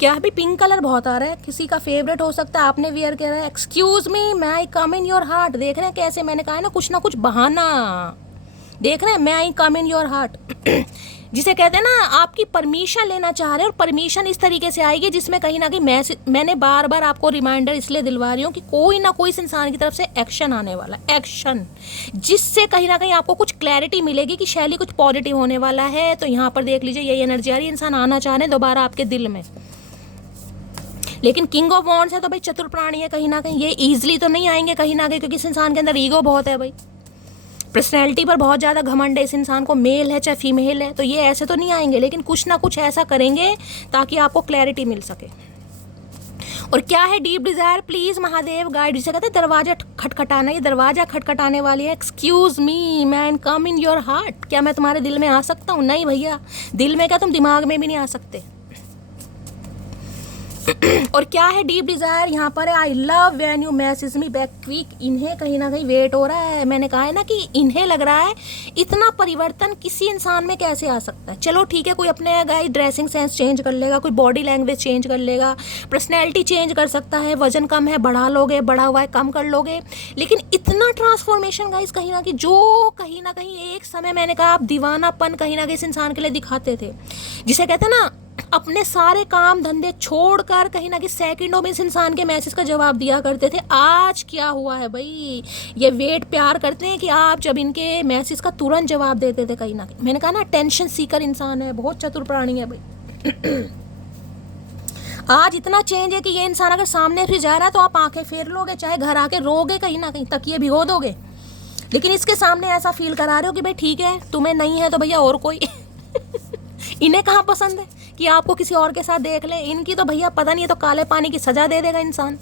क्या अभी पिंक कलर बहुत आ रहा है, किसी का फेवरेट हो सकता है, आपने वेयर किया है। एक्सक्यूज मी मैं आई कम इन योर हार्ट। देख रहे हैं कैसे, मैंने कहा है ना कुछ ना कुछ बहाना देख रहे हैं। मैं आई कम इन योर हार्ट, जिसे कहते हैं ना आपकी परमिशन लेना चाह रहे हैं, और परमिशन इस तरीके से आएगी जिसमें कहीं ना कहीं मैंने बार बार आपको रिमाइंडर इसलिए दिलवा रही हूँ कि कोई ना कोई इस इंसान की तरफ से एक्शन आने वाला, एक्शन जिससे कहीं ना कहीं आपको कुछ क्लैरिटी मिलेगी कि शैली कुछ पॉजिटिव होने वाला है। तो यहाँ पर देख लीजिए यही एनर्जी आ रही है, इंसान आना चाह रहे हैं दोबारा आपके दिल में। लेकिन किंग ऑफ वॉन्ड्स है तो भाई चतुर प्राणी है, कहीं ना कहीं ये ईजिली तो नहीं आएंगे कहीं ना कहीं, क्योंकि इस इंसान के अंदर ईगो बहुत है भाई, पर्सनैलिटी पर बहुत ज़्यादा घमंड है इस इंसान को, मेल है चाहे फीमेल है, तो ये ऐसे तो नहीं आएंगे, लेकिन कुछ ना कुछ ऐसा करेंगे ताकि आपको क्लैरिटी मिल सके। और क्या है deep Dzire, please Mahadev guide. जिसे कहते हैं दरवाजा खटखटाना, ये दरवाजा खटखटाने वाली है। Excuse me man, come in your heart. क्या मैं तुम्हारे दिल में आ सकता हूँ? नहीं भैया, दिल में क्या, तुम दिमाग में भी नहीं आ सकते। और क्या है डीप डिजायर, यहाँ पर है I love when you message me back quick. इन्हें कहीं ना कहीं वेट हो रहा है। मैंने कहा है ना कि इन्हें लग रहा है इतना परिवर्तन किसी इंसान में कैसे आ सकता है। चलो ठीक है, कोई अपने गाइस ड्रेसिंग सेंस चेंज कर लेगा, कोई बॉडी लैंग्वेज चेंज कर लेगा, पर्सनैलिटी चेंज कर सकता है। वजन कम है बढ़ा लोगे, बढ़ा हुआ है कम कर लोगे, लेकिन इतना ट्रांसफॉर्मेशन गाइस कहीं ना कहीं एक समय मैंने कहा आप दीवानापन कहीं ना कहीं इस इंसान के लिए दिखाते थे। जिसे कहते हैं ना अपने सारे काम धंधे छोड़कर कहीं ना कहीं सेकंडों में इस इंसान के मैसेज का जवाब दिया करते थे। आज क्या हुआ है भाई, ये वेट प्यार करते हैं कि आप जब इनके मैसेज का तुरंत जवाब देते थे। कहीं ना कहीं मैंने कहा ना टेंशन सीकर इंसान है, बहुत चतुर प्राणी है भाई। आज इतना चेंज है कि ये इंसान अगर सामने से जा रहा है तो आप आंखें फेर लोगे, चाहे घर आके रोगे, कहीं ना कहीं तकिए भिगो दोगे, लेकिन इसके सामने ऐसा फील करा रहे हो कि भाई ठीक है तुम्हें नहीं है तो भैया और कोई। इन्हें कहाँ पसंद है कि आपको किसी और के साथ देख ले। इनकी तो भैया पता नहीं है तो काले पानी की सजा दे देगा इंसान।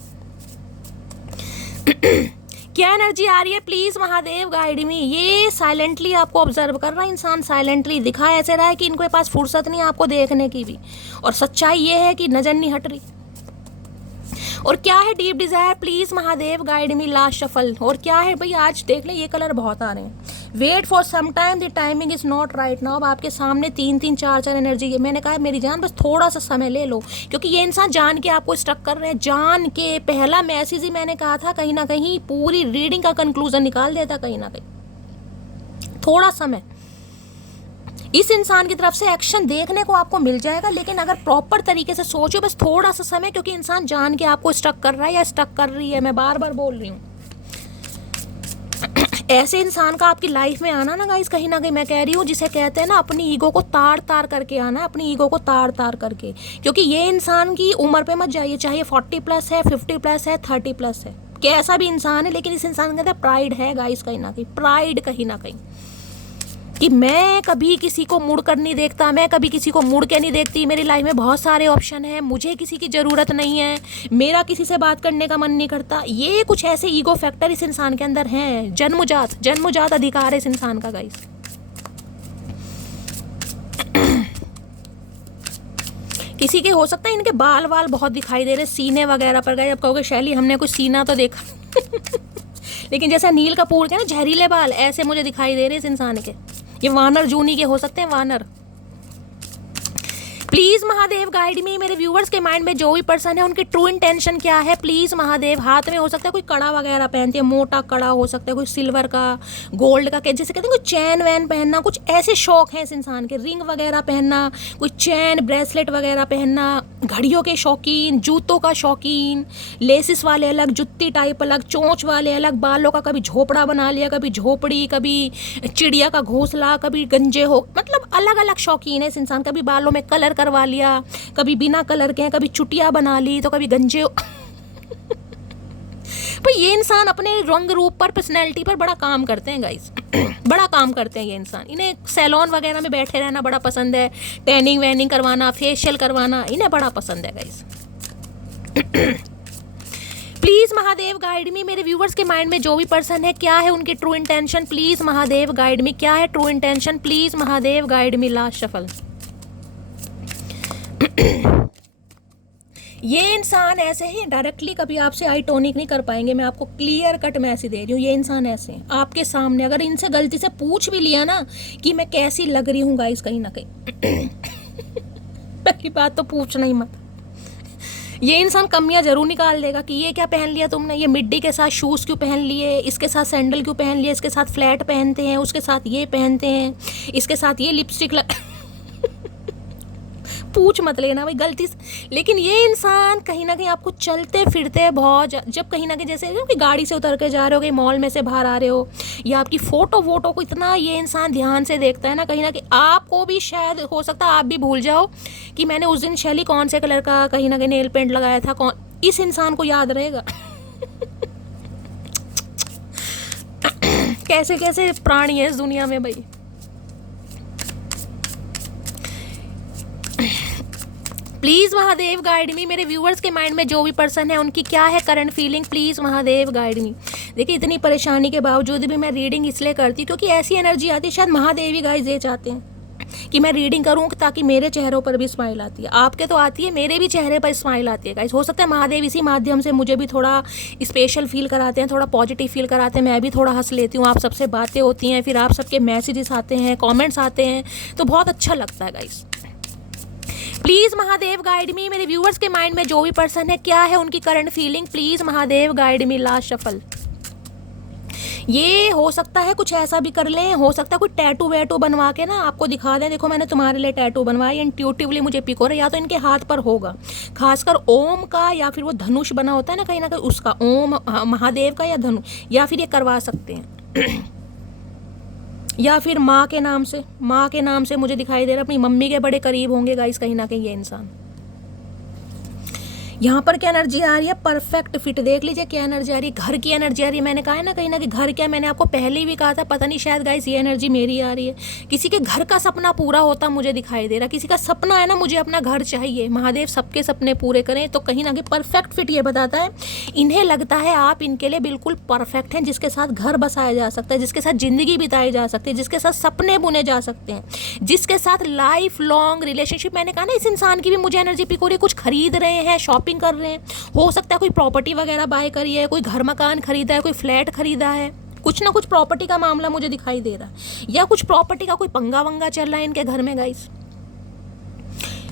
क्या एनर्जी आ रही है, प्लीज महादेव गाइड मी। ये साइलेंटली आपको ऑब्जर्व कर रहा है इंसान, साइलेंटली दिखा ऐसे रहा है कि इनके पास फुर्सत नहीं आपको देखने की भी, और सच्चाई ये है कि नजर नहीं हट रही। और क्या है deep Dzire, please Mahadev guide me last shuffle. और क्या है भाई, आज देख ले ये कलर बहुत आ रहे हैं। Wait for some time, the timing is not right now. अब आपके सामने 3-3 4-4 एनर्जी है। मैंने कहा मेरी जान बस थोड़ा सा समय ले लो, क्योंकि ये इंसान जान के आपको स्टक कर रहे हैं, जान के। पहला मैसेज ही मैंने कहा था कहीं ना कहीं पूरी रीडिंग का कंक्लूजन निकाल देता। कहीं ना कहीं थोड़ा समय इस इंसान की तरफ से एक्शन देखने को आपको मिल जाएगा, लेकिन अगर प्रॉपर तरीके से सोचो, बस थोड़ा सा समय, क्योंकि इंसान जान के आपको स्टक कर रहा है या स्टक कर रही है। मैं बार बार बोल रही हूँ, ऐसे इंसान का आपकी लाइफ में आना ना गाइस, कहीं ना कहीं मैं कह रही हूँ जिसे कहते हैं ना अपनी ईगो को तार तार करके आना है, अपनी ईगो को तार तार करके। क्योंकि ये इंसान की उम्र पे मत जाइए, चाहे 40+ है, 50+ है, 30+ है, कैसा भी इंसान है, लेकिन इस इंसान के अंदर प्राइड है गाइस, कहीं ना कहीं प्राइड, कहीं ना कहीं कि मैं कभी किसी को मुड़ कर नहीं देखता, मैं कभी किसी को मुड़ के नहीं देखती। मेरी लाइफ में बहुत सारे ऑप्शन हैं, मुझे किसी की ज़रूरत नहीं है, मेरा किसी से बात करने का मन नहीं करता। ये कुछ ऐसे ईगो फैक्टर इस इंसान के अंदर हैं, जन्मजात अधिकार है इस इंसान का गाइस। किसी के हो सकता है इनके बाल वाल बहुत दिखाई दे रहे, सीने वगैरह पर गए। अब कहोगे शैली हमने कुछ सीना तो देखा लेकिन जैसे नील कपूर के ना जहरीले बाल, ऐसे मुझे दिखाई दे रहे इस इंसान के। ये वानर जूनी के हो सकते हैं, वानर। प्लीज महादेव गाइड मी। मेरे व्यूवर्स के माइंड में जो भी पर्सन है उनकी ट्रू इंटेंशन क्या है, प्लीज महादेव। हाथ में हो सकता है कोई कड़ा वगैरह पहनते हैं, मोटा कड़ा हो सकता है, कोई सिल्वर का, गोल्ड का, जैसे कहते हैं कोई चैन वैन पहनना, कुछ ऐसे शौक हैं इस इंसान के। रिंग वगैरह पहनना, कोई चैन ब्रेसलेट वगैरह पहनना, घड़ियों के शौकीन, जूतों का शौकीन, लेसिस वाले अलग, जुत्ती टाइप अलग, चोंच वाले अलग, बालों का कभी झोपड़ा बना लिया, कभी झोपड़ी, कभी चिड़िया का घोंसला, कभी गंजे हो, मतलब अलग अलग शौकीन है इस इंसान। कभी बालों में कलर करवा लिया, कभी बिना कलर के, कभी चुटिया बना ली, तो कभी गंजे पर ये इंसान अपने रंग रूप पर, पर्सनैलिटी पर बड़ा काम करते हैं गाइस बड़ा काम करते हैं ये इंसान। इन्हें सैलून वगैरह में बैठे रहना बड़ा पसंद है, टैनिंग वैनिंग करवाना, फेशियल करवाना, इन्हें बड़ा पसंद है गाइस। प्लीज महादेव गाइड मी। मेरे व्यूवर्स के माइंड में जो भी पर्सन है, क्या है उनकी true intention, please Mahadev guide मी। क्या है true intention, please Mahadev guide me. Last shuffle. ये इंसान ऐसे ही डायरेक्टली कभी आपसे आई टॉनिक नहीं कर पाएंगे, मैं आपको क्लियर कट मैसेज दे रही हूँ। ये इंसान ऐसे हैं आपके सामने, अगर इनसे गलती से पूछ भी लिया ना कि मैं कैसी लग रही हूँ गाइस, कहीं ना कहीं पहली बात तो पूछना ही मत। ये इंसान कमियां जरूर निकाल देगा कि ये क्या पहन लिया तुमने, ये मिड्डी के साथ शूज़ क्यों पहन लिए, इसके साथ सैंडल क्यों पहन लिए, इसके साथ फ्लैट पहनते हैं, उसके साथ ये पहनते हैं, इसके साथ ये लिपस्टिक पूछ मत लेना भाई गलती से। लेकिन ये इंसान कहीं ना कहीं आपको चलते फिरते बहुत, जब कहीं ना कहीं जैसे कि गाड़ी से उतर के जा रहे हो, कहीं मॉल में से बाहर आ रहे हो, या आपकी फोटो वोटो को इतना ये इंसान ध्यान से देखता है ना, कहीं ना कहीं आपको भी शायद हो सकता है आप भी भूल जाओ कि मैंने उस दिन शैली कौन से कलर का कहीं ना कहीं नेल पेंट लगाया था, कौन, इस इंसान को याद रहेगा कैसे कैसे प्राणी है इस दुनिया में भाई। प्लीज महादेव गाइड मी। मेरे व्यूअर्स के माइंड में जो भी पर्सन है उनकी क्या है current feeling, please Mahadev guide मी। देखिए इतनी परेशानी के बावजूद भी मैं रीडिंग इसलिए करती हूँ क्योंकि ऐसी एनर्जी आती है, शायद महादेव ही गाइस ये चाहते हैं कि मैं रीडिंग करूँ ताकि मेरे चेहरों पर भी स्माइल आती है। आपके तो आती है, मेरे भी चेहरे पर स्माइल आती है गाइस। हो सकता है महादेव इसी माध्यम से मुझे भी थोड़ा स्पेशल फील कराते हैं, थोड़ा पॉजिटिव फील कराते हैं, मैं भी थोड़ा हंस लेती हूँ, आप सबसे बातें होती हैं, फिर आप सबके मैसेजेस आते हैं, कमेंट्स आते हैं, तो बहुत अच्छा लगता है गाइस। प्लीज महादेव गाइड मी। मेरे व्यूअर्स के माइंड में जो भी पर्सन है क्या है उनकी current feeling, please Mahadev guide me. Last shuffle. ये हो सकता है कुछ ऐसा भी कर लें, हो सकता है कोई टैटू वैटू बनवा के ना आपको दिखा दें, देखो मैंने तुम्हारे लिए टैटू बनवाया, इंट्यूटिवली मुझे पिक हो रहा है, या तो इनके हाथ पर होगा, खासकर ओम का, या फिर वो धनुष बना होता है ना कहीं उसका, ओम महादेव का या धनुष, या फिर ये करवा सकते हैं या फिर माँ के नाम से मुझे दिखाई दे रहा है, अपनी मम्मी के बड़े करीब होंगे गाइस कहीं ना कहीं ये इंसान। यहाँ पर क्या एनर्जी आ रही है, परफेक्ट फिट। देख लीजिए क्या एनर्जी आ रही है, घर की एनर्जी आ रही है। मैंने कहा है ना कहीं ना कि घर क्या, मैंने आपको पहले भी कहा था, पता नहीं शायद गाइस ये एनर्जी मेरी आ रही है। किसी के घर का सपना पूरा होता मुझे दिखाई दे रहा, किसी का सपना है ना मुझे अपना घर चाहिए, महादेव सबके सपने पूरे करें। तो कहीं ना कहीं परफेक्ट फिट ये बताता है, इन्हें लगता है आप इनके लिए बिल्कुल परफेक्ट हैं, जिसके साथ घर बसाया जा सकता है, जिसके साथ जिंदगी बिताई जा सकती है, जिसके साथ सपने बुने जा सकते हैं, जिसके साथ लाइफ लॉन्ग रिलेशनशिप। मैंने कहा ना इस इंसान की भी मुझे एनर्जी पिक हो रही है, कुछ खरीद रहे हैं, शॉपिंग कर रहे हैं, हो सकता है कोई प्रॉपर्टी वगैरह बाय करी है, कोई घर मकान खरीदा है, कोई फ्लैट खरीदा है, कुछ ना कुछ प्रॉपर्टी का मामला मुझे दिखाई दे रहा है, या कुछ प्रॉपर्टी का कोई पंगा वंगा चल रहा है इनके घर में गाइस।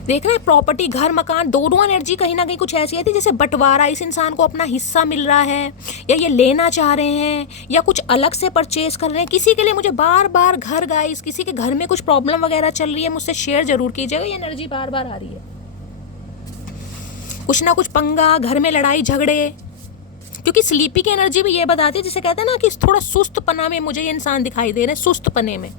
देख रहे हैं प्रॉपर्टी, घर मकान, दोनों एनर्जी कहीं ना कहीं कुछ ऐसी है जैसे बंटवारा, इस इंसान को अपना हिस्सा मिल रहा है, या ये लेना चाह रहे हैं, या कुछ अलग से परचेज कर रहे हैं। किसी के लिए मुझे बार बार घर गाइस, किसी के घर में कुछ प्रॉब्लम वगैरह चल रही है, मुझसे शेयर जरूर कीजिएगा, ये एनर्जी बार बार आ रही है। कुछ ना कुछ पंगा, घर में लड़ाई झगड़े, क्योंकि स्लीपी की एनर्जी भी ये बताती है, जिसे कहते हैं ना कि थोड़ा सुस्त पना में मुझे ये इंसान दिखाई दे रहे हैं, सुस्त पने में।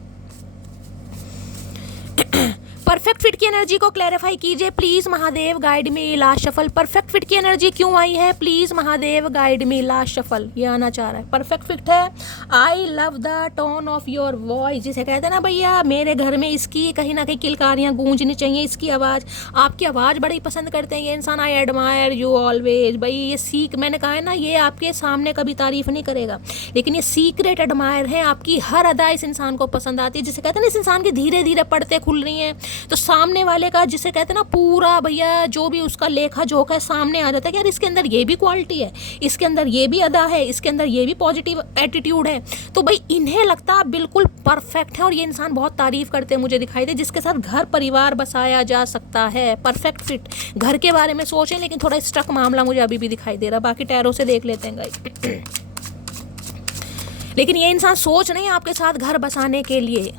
परफेक्ट फिट की एनर्जी को क्लैरिफाई कीजिए please Mahadev guide me. Last shuffle. Perfect fit की एनर्जी क्यों आई है, please Mahadev guide me. Last shuffle ये आना चाह रहा है, परफेक्ट फिट है। I love the tone of your voice, जिसे कहते हैं ना भैया मेरे घर में इसकी कहीं ना कहीं किलकारियां गूंजनी चाहिए, इसकी आवाज़, आपकी आवाज़ बड़ी पसंद करते हैं ये इंसान। I admire you always. भाई ये सीख, मैंने कहा है ना ये आपके सामने कभी तारीफ नहीं करेगा, लेकिन ये सीक्रेट एडमायर है, आपकी हर अदा इस इंसान को पसंद आती है। जिसे कहते हैं ना इस इंसान की धीरे धीरे पड़ते खुल रही हैं, तो सामने वाले का जिसे कहते हैं ना पूरा भैया जो भी उसका लेखा जोखा है सामने आ जाता है कि यार इसके अंदर ये भी क्वालिटी है, इसके अंदर ये भी अदा है, इसके अंदर ये भी पॉजिटिव एटीट्यूड है। तो भाई इन्हें लगता है बिल्कुल परफेक्ट है, और ये इंसान बहुत तारीफ करते हैं मुझे दिखाई दे, जिसके साथ घर परिवार बसाया जा सकता है। परफेक्ट फिट, घर के बारे में सोचें, लेकिन थोड़ा स्ट्रक मामला मुझे अभी भी दिखाई दे रहा, बाकी टैरो से देख लेते हैं गाइस। लेकिन ये इंसान सोच नहीं आपके साथ घर बसाने के लिए।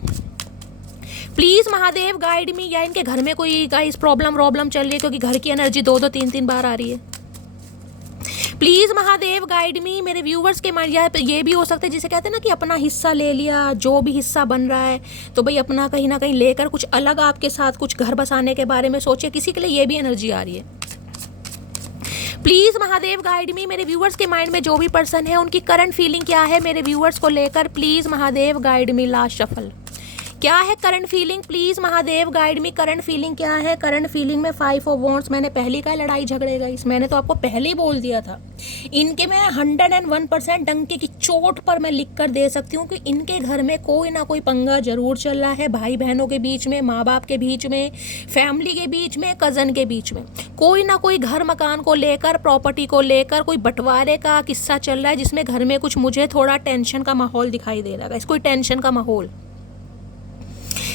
प्लीज महादेव गाइड मी, या इनके घर में कोई गाइस प्रॉब्लम चल रही है, क्योंकि घर की एनर्जी 2-3 बार आ रही है। प्लीज महादेव गाइड मी। मेरे व्यूवर्स के माइंड ये भी हो सकता है जिसे कहते हैं ना कि अपना हिस्सा ले लिया, जो भी हिस्सा बन रहा है तो भाई अपना कहीं ना कहीं लेकर कुछ अलग आपके साथ कुछ घर बसाने के बारे में सोचिए, किसी के लिए ये भी एनर्जी आ रही है। प्लीज महादेव गाइड मी। मेरे व्यूवर्स के माइंड में जो भी पर्सन है उनकी करंट फीलिंग क्या है मेरे व्यूवर्स को लेकर, please Mahadev guide me. Last shuffle. क्या है current feeling, please Mahadev guide me. Current feeling क्या है, करंट फीलिंग में 5 ऑफ वॉन्ड्स। मैंने पहली का लड़ाई झगड़ेगा इस, मैंने तो आपको पहले ही बोल दिया था। इनके मैं 101% डंके की चोट पर मैं लिख कर दे सकती हूँ कि इनके घर में कोई ना कोई पंगा जरूर चल रहा है, भाई बहनों के बीच में, माँ बाप के बीच में, फैमिली के बीच में, कजन के बीच में, कोई ना कोई घर मकान को लेकर, प्रॉपर्टी को लेकर कोई बंटवारे का किस्सा चल रहा है, जिसमें घर में कुछ मुझे थोड़ा टेंशन का माहौल दिखाई दे रहा है। कोई टेंशन का माहौल,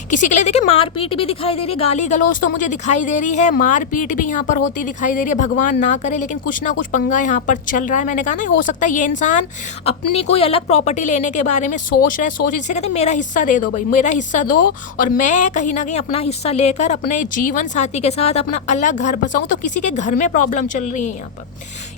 किसी के लिए देखिए मारपीट भी दिखाई दे रही है, गाली गलौज तो मुझे दिखाई दे रही है, मारपीट भी यहाँ पर होती दिखाई दे रही है, भगवान ना करे, लेकिन कुछ ना कुछ पंगा यहाँ पर चल रहा है। मैंने कहा ना हो सकता है ये इंसान अपनी कोई अलग प्रॉपर्टी लेने के बारे में सोच रहा है, जिसे कहते हैं मेरा हिस्सा दे दो भाई, मेरा हिस्सा दो, और मैं कहीं ना कहीं अपना हिस्सा लेकर अपने जीवन साथी के साथ अपना अलग घर बसाऊं। तो किसी के घर में प्रॉब्लम चल रही है यहाँ पर,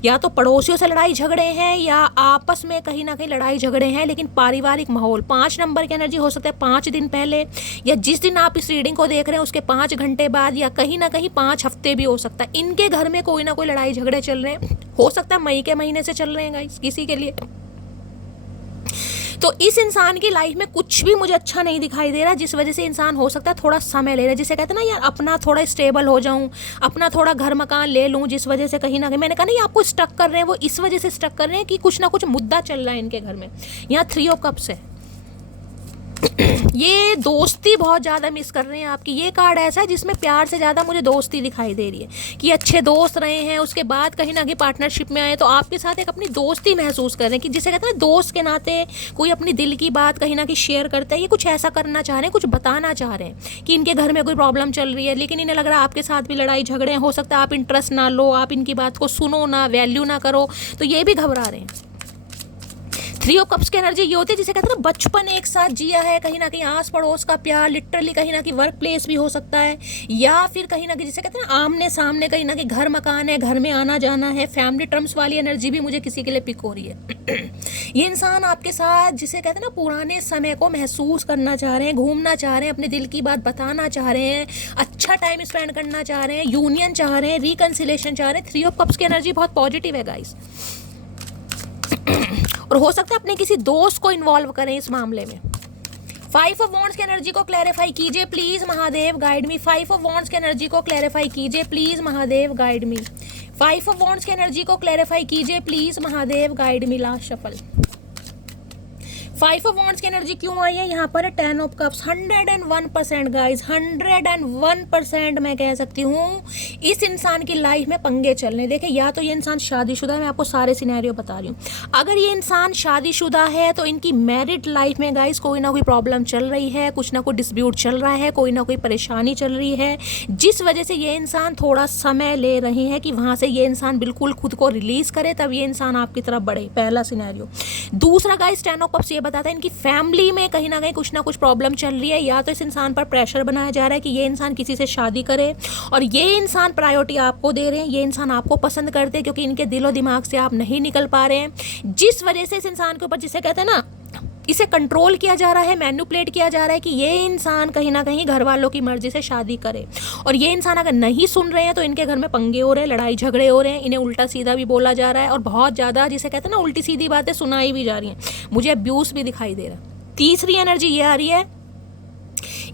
या तो पड़ोसियों से लड़ाई झगड़े हैं, या आपस में कहीं ना कहीं लड़ाई झगड़े हैं, लेकिन पारिवारिक माहौल। 5 नंबर की एनर्जी हो सकता है 5 दिन पहले, या जिस दिन आप इस रीडिंग को देख रहे हैं उसके 5 घंटे बाद, या कहीं ना कहीं 5 हफ्ते भी हो सकता है। इनके घर में कोई ना कोई लड़ाई झगड़े चल रहे हैं, हो सकता है मई के महीने से चल रहे हैं गाइस किसी के लिए। तो इस इंसान की लाइफ में कुछ भी मुझे अच्छा नहीं दिखाई दे रहा, जिस वजह से इंसान हो सकता है थोड़ा समय ले रहा है, जिसे कहते हैं ना यार अपना थोड़ा स्टेबल हो जाऊं, अपना थोड़ा घर मकान ले लूं, जिस वजह से कहीं ना कहीं मैंने कहा ना ये आपको स्टक कर रहे हैं, वो इस वजह से स्टक कर रहे हैं कि कुछ ना कुछ मुद्दा चल रहा है इनके घर में। यहाँ 3 ऑफ कप्स है, ये दोस्ती बहुत ज़्यादा मिस कर रहे हैं आपकी। ये कार्ड ऐसा है जिसमें प्यार से ज़्यादा मुझे दोस्ती दिखाई दे रही है कि अच्छे दोस्त रहे हैं, उसके बाद कहीं ना कहीं पार्टनरशिप में आए तो आपके साथ एक अपनी दोस्ती महसूस कर रहे हैं कि जिसे कहते हैं दोस्त के नाते कोई अपनी दिल की बात कहीं ना कहीं शेयर करता है। ये कुछ ऐसा करना चाह रहे हैं, कुछ बताना चाह रहे हैं कि इनके घर में कोई प्रॉब्लम चल रही है, लेकिन इन्हें लग रहा है आपके साथ भी लड़ाई झगड़े हो सकता है, आप इंटरेस्ट ना लो, आप इनकी बात को सुनो ना, वैल्यू ना करो, तो ये भी घबरा रहे हैं। 3 ऑफ कप्स की एनर्जी ये होती है जिसे कहते हैं ना बचपन एक साथ जिया है, कहीं ना कहीं आस पड़ोस का प्यार, लिटरली कहीं ना कहीं वर्क प्लेस भी हो सकता है, या फिर कहीं ना कहीं जिसे कहते हैं ना आमने सामने कहीं ना कहीं घर मकान है, घर में आना जाना है, फैमिली टर्म्स वाली एनर्जी भी मुझे किसी के लिए पिक हो रही है। ये इंसान आपके साथ जिसे कहते हैं ना पुराने समय को महसूस करना चाह रहे हैं, घूमना चाह रहे हैं, अपने दिल की बात बताना चाह रहे हैं, अच्छा टाइम स्पेंड करना चाह रहे हैं, यूनियन चाह रहे हैं, रिकन्सिलेशन चाह रहे हैं। 3 ऑफ कप्स की एनर्जी बहुत पॉजिटिव है गाइस, और हो सकता है अपने किसी दोस्त को इन्वॉल्व करें इस मामले में। 5 ऑफ वॉन्ड्स की एनर्जी को क्लैरिफाई कीजिए please Mahadev, guide me. 5 of wands की एनर्जी को क्लैरिफाई कीजिए please Mahadev, guide me. 5 of wands की एनर्जी को क्लैरिफाई कीजिए please Mahadev, guide me. Last shuffle. 5 of wands की एनर्जी क्यों आई है यहाँ पर? 10 ऑफ कप्स। 101% गाइज, 101% मैं कह सकती हूँ इस इंसान की लाइफ में पंगे चल रहे। देखिए या तो ये इंसान शादीशुदा है, मैं आपको सारे सिनेरियो बता रही हूँ। अगर ये इंसान शादीशुदा है तो इनकी मैरिड लाइफ में गाइज कोई ना कोई प्रॉब्लम चल रही है, कुछ ना कोई डिस्प्यूट चल रहा है, कोई ना कोई परेशानी चल रही है, जिस वजह से ये इंसान थोड़ा समय ले रहे हैं कि वहाँ से ये इंसान बिल्कुल खुद को रिलीज करे, तब ये इंसान आपकी तरफ बढ़े। पहला सिनेरियो। दूसरा गाइज 10 ऑफ कप्स ये बताता है इनकी फैमिली में कहीं ना कुछ प्रॉब्लम चल रही है, या तो इस इंसान पर प्रेशर बनाया जा रहा है कि ये इंसान किसी से शादी करे, और ये इंसान प्रायोरिटी आपको दे रहे हैं, ये इंसान आपको पसंद करते हैं क्योंकि इनके दिलो दिमाग से आप नहीं निकल पा रहे हैं, जिस वजह से इस इंसान के ऊपर जिसे कहते हैं ना इसे कंट्रोल किया जा रहा है, मैनिपुलेट किया जा रहा है कि ये इंसान कहीं ना कहीं घर वालों की मर्जी से शादी करे। और ये इंसान अगर नहीं सुन रहे हैं तो इनके घर में पंगे हो रहे हैं, लड़ाई झगड़े हो रहे हैं, इन्हें उल्टा सीधा भी बोला जा रहा है, और बहुत ज़्यादा जिसे कहते हैं ना उल्टी सीधी बातें सुनाई भी जा रही हैं, मुझे अब्यूज़ भी दिखाई दे रहा है। तीसरी एनर्जी ये आ रही है,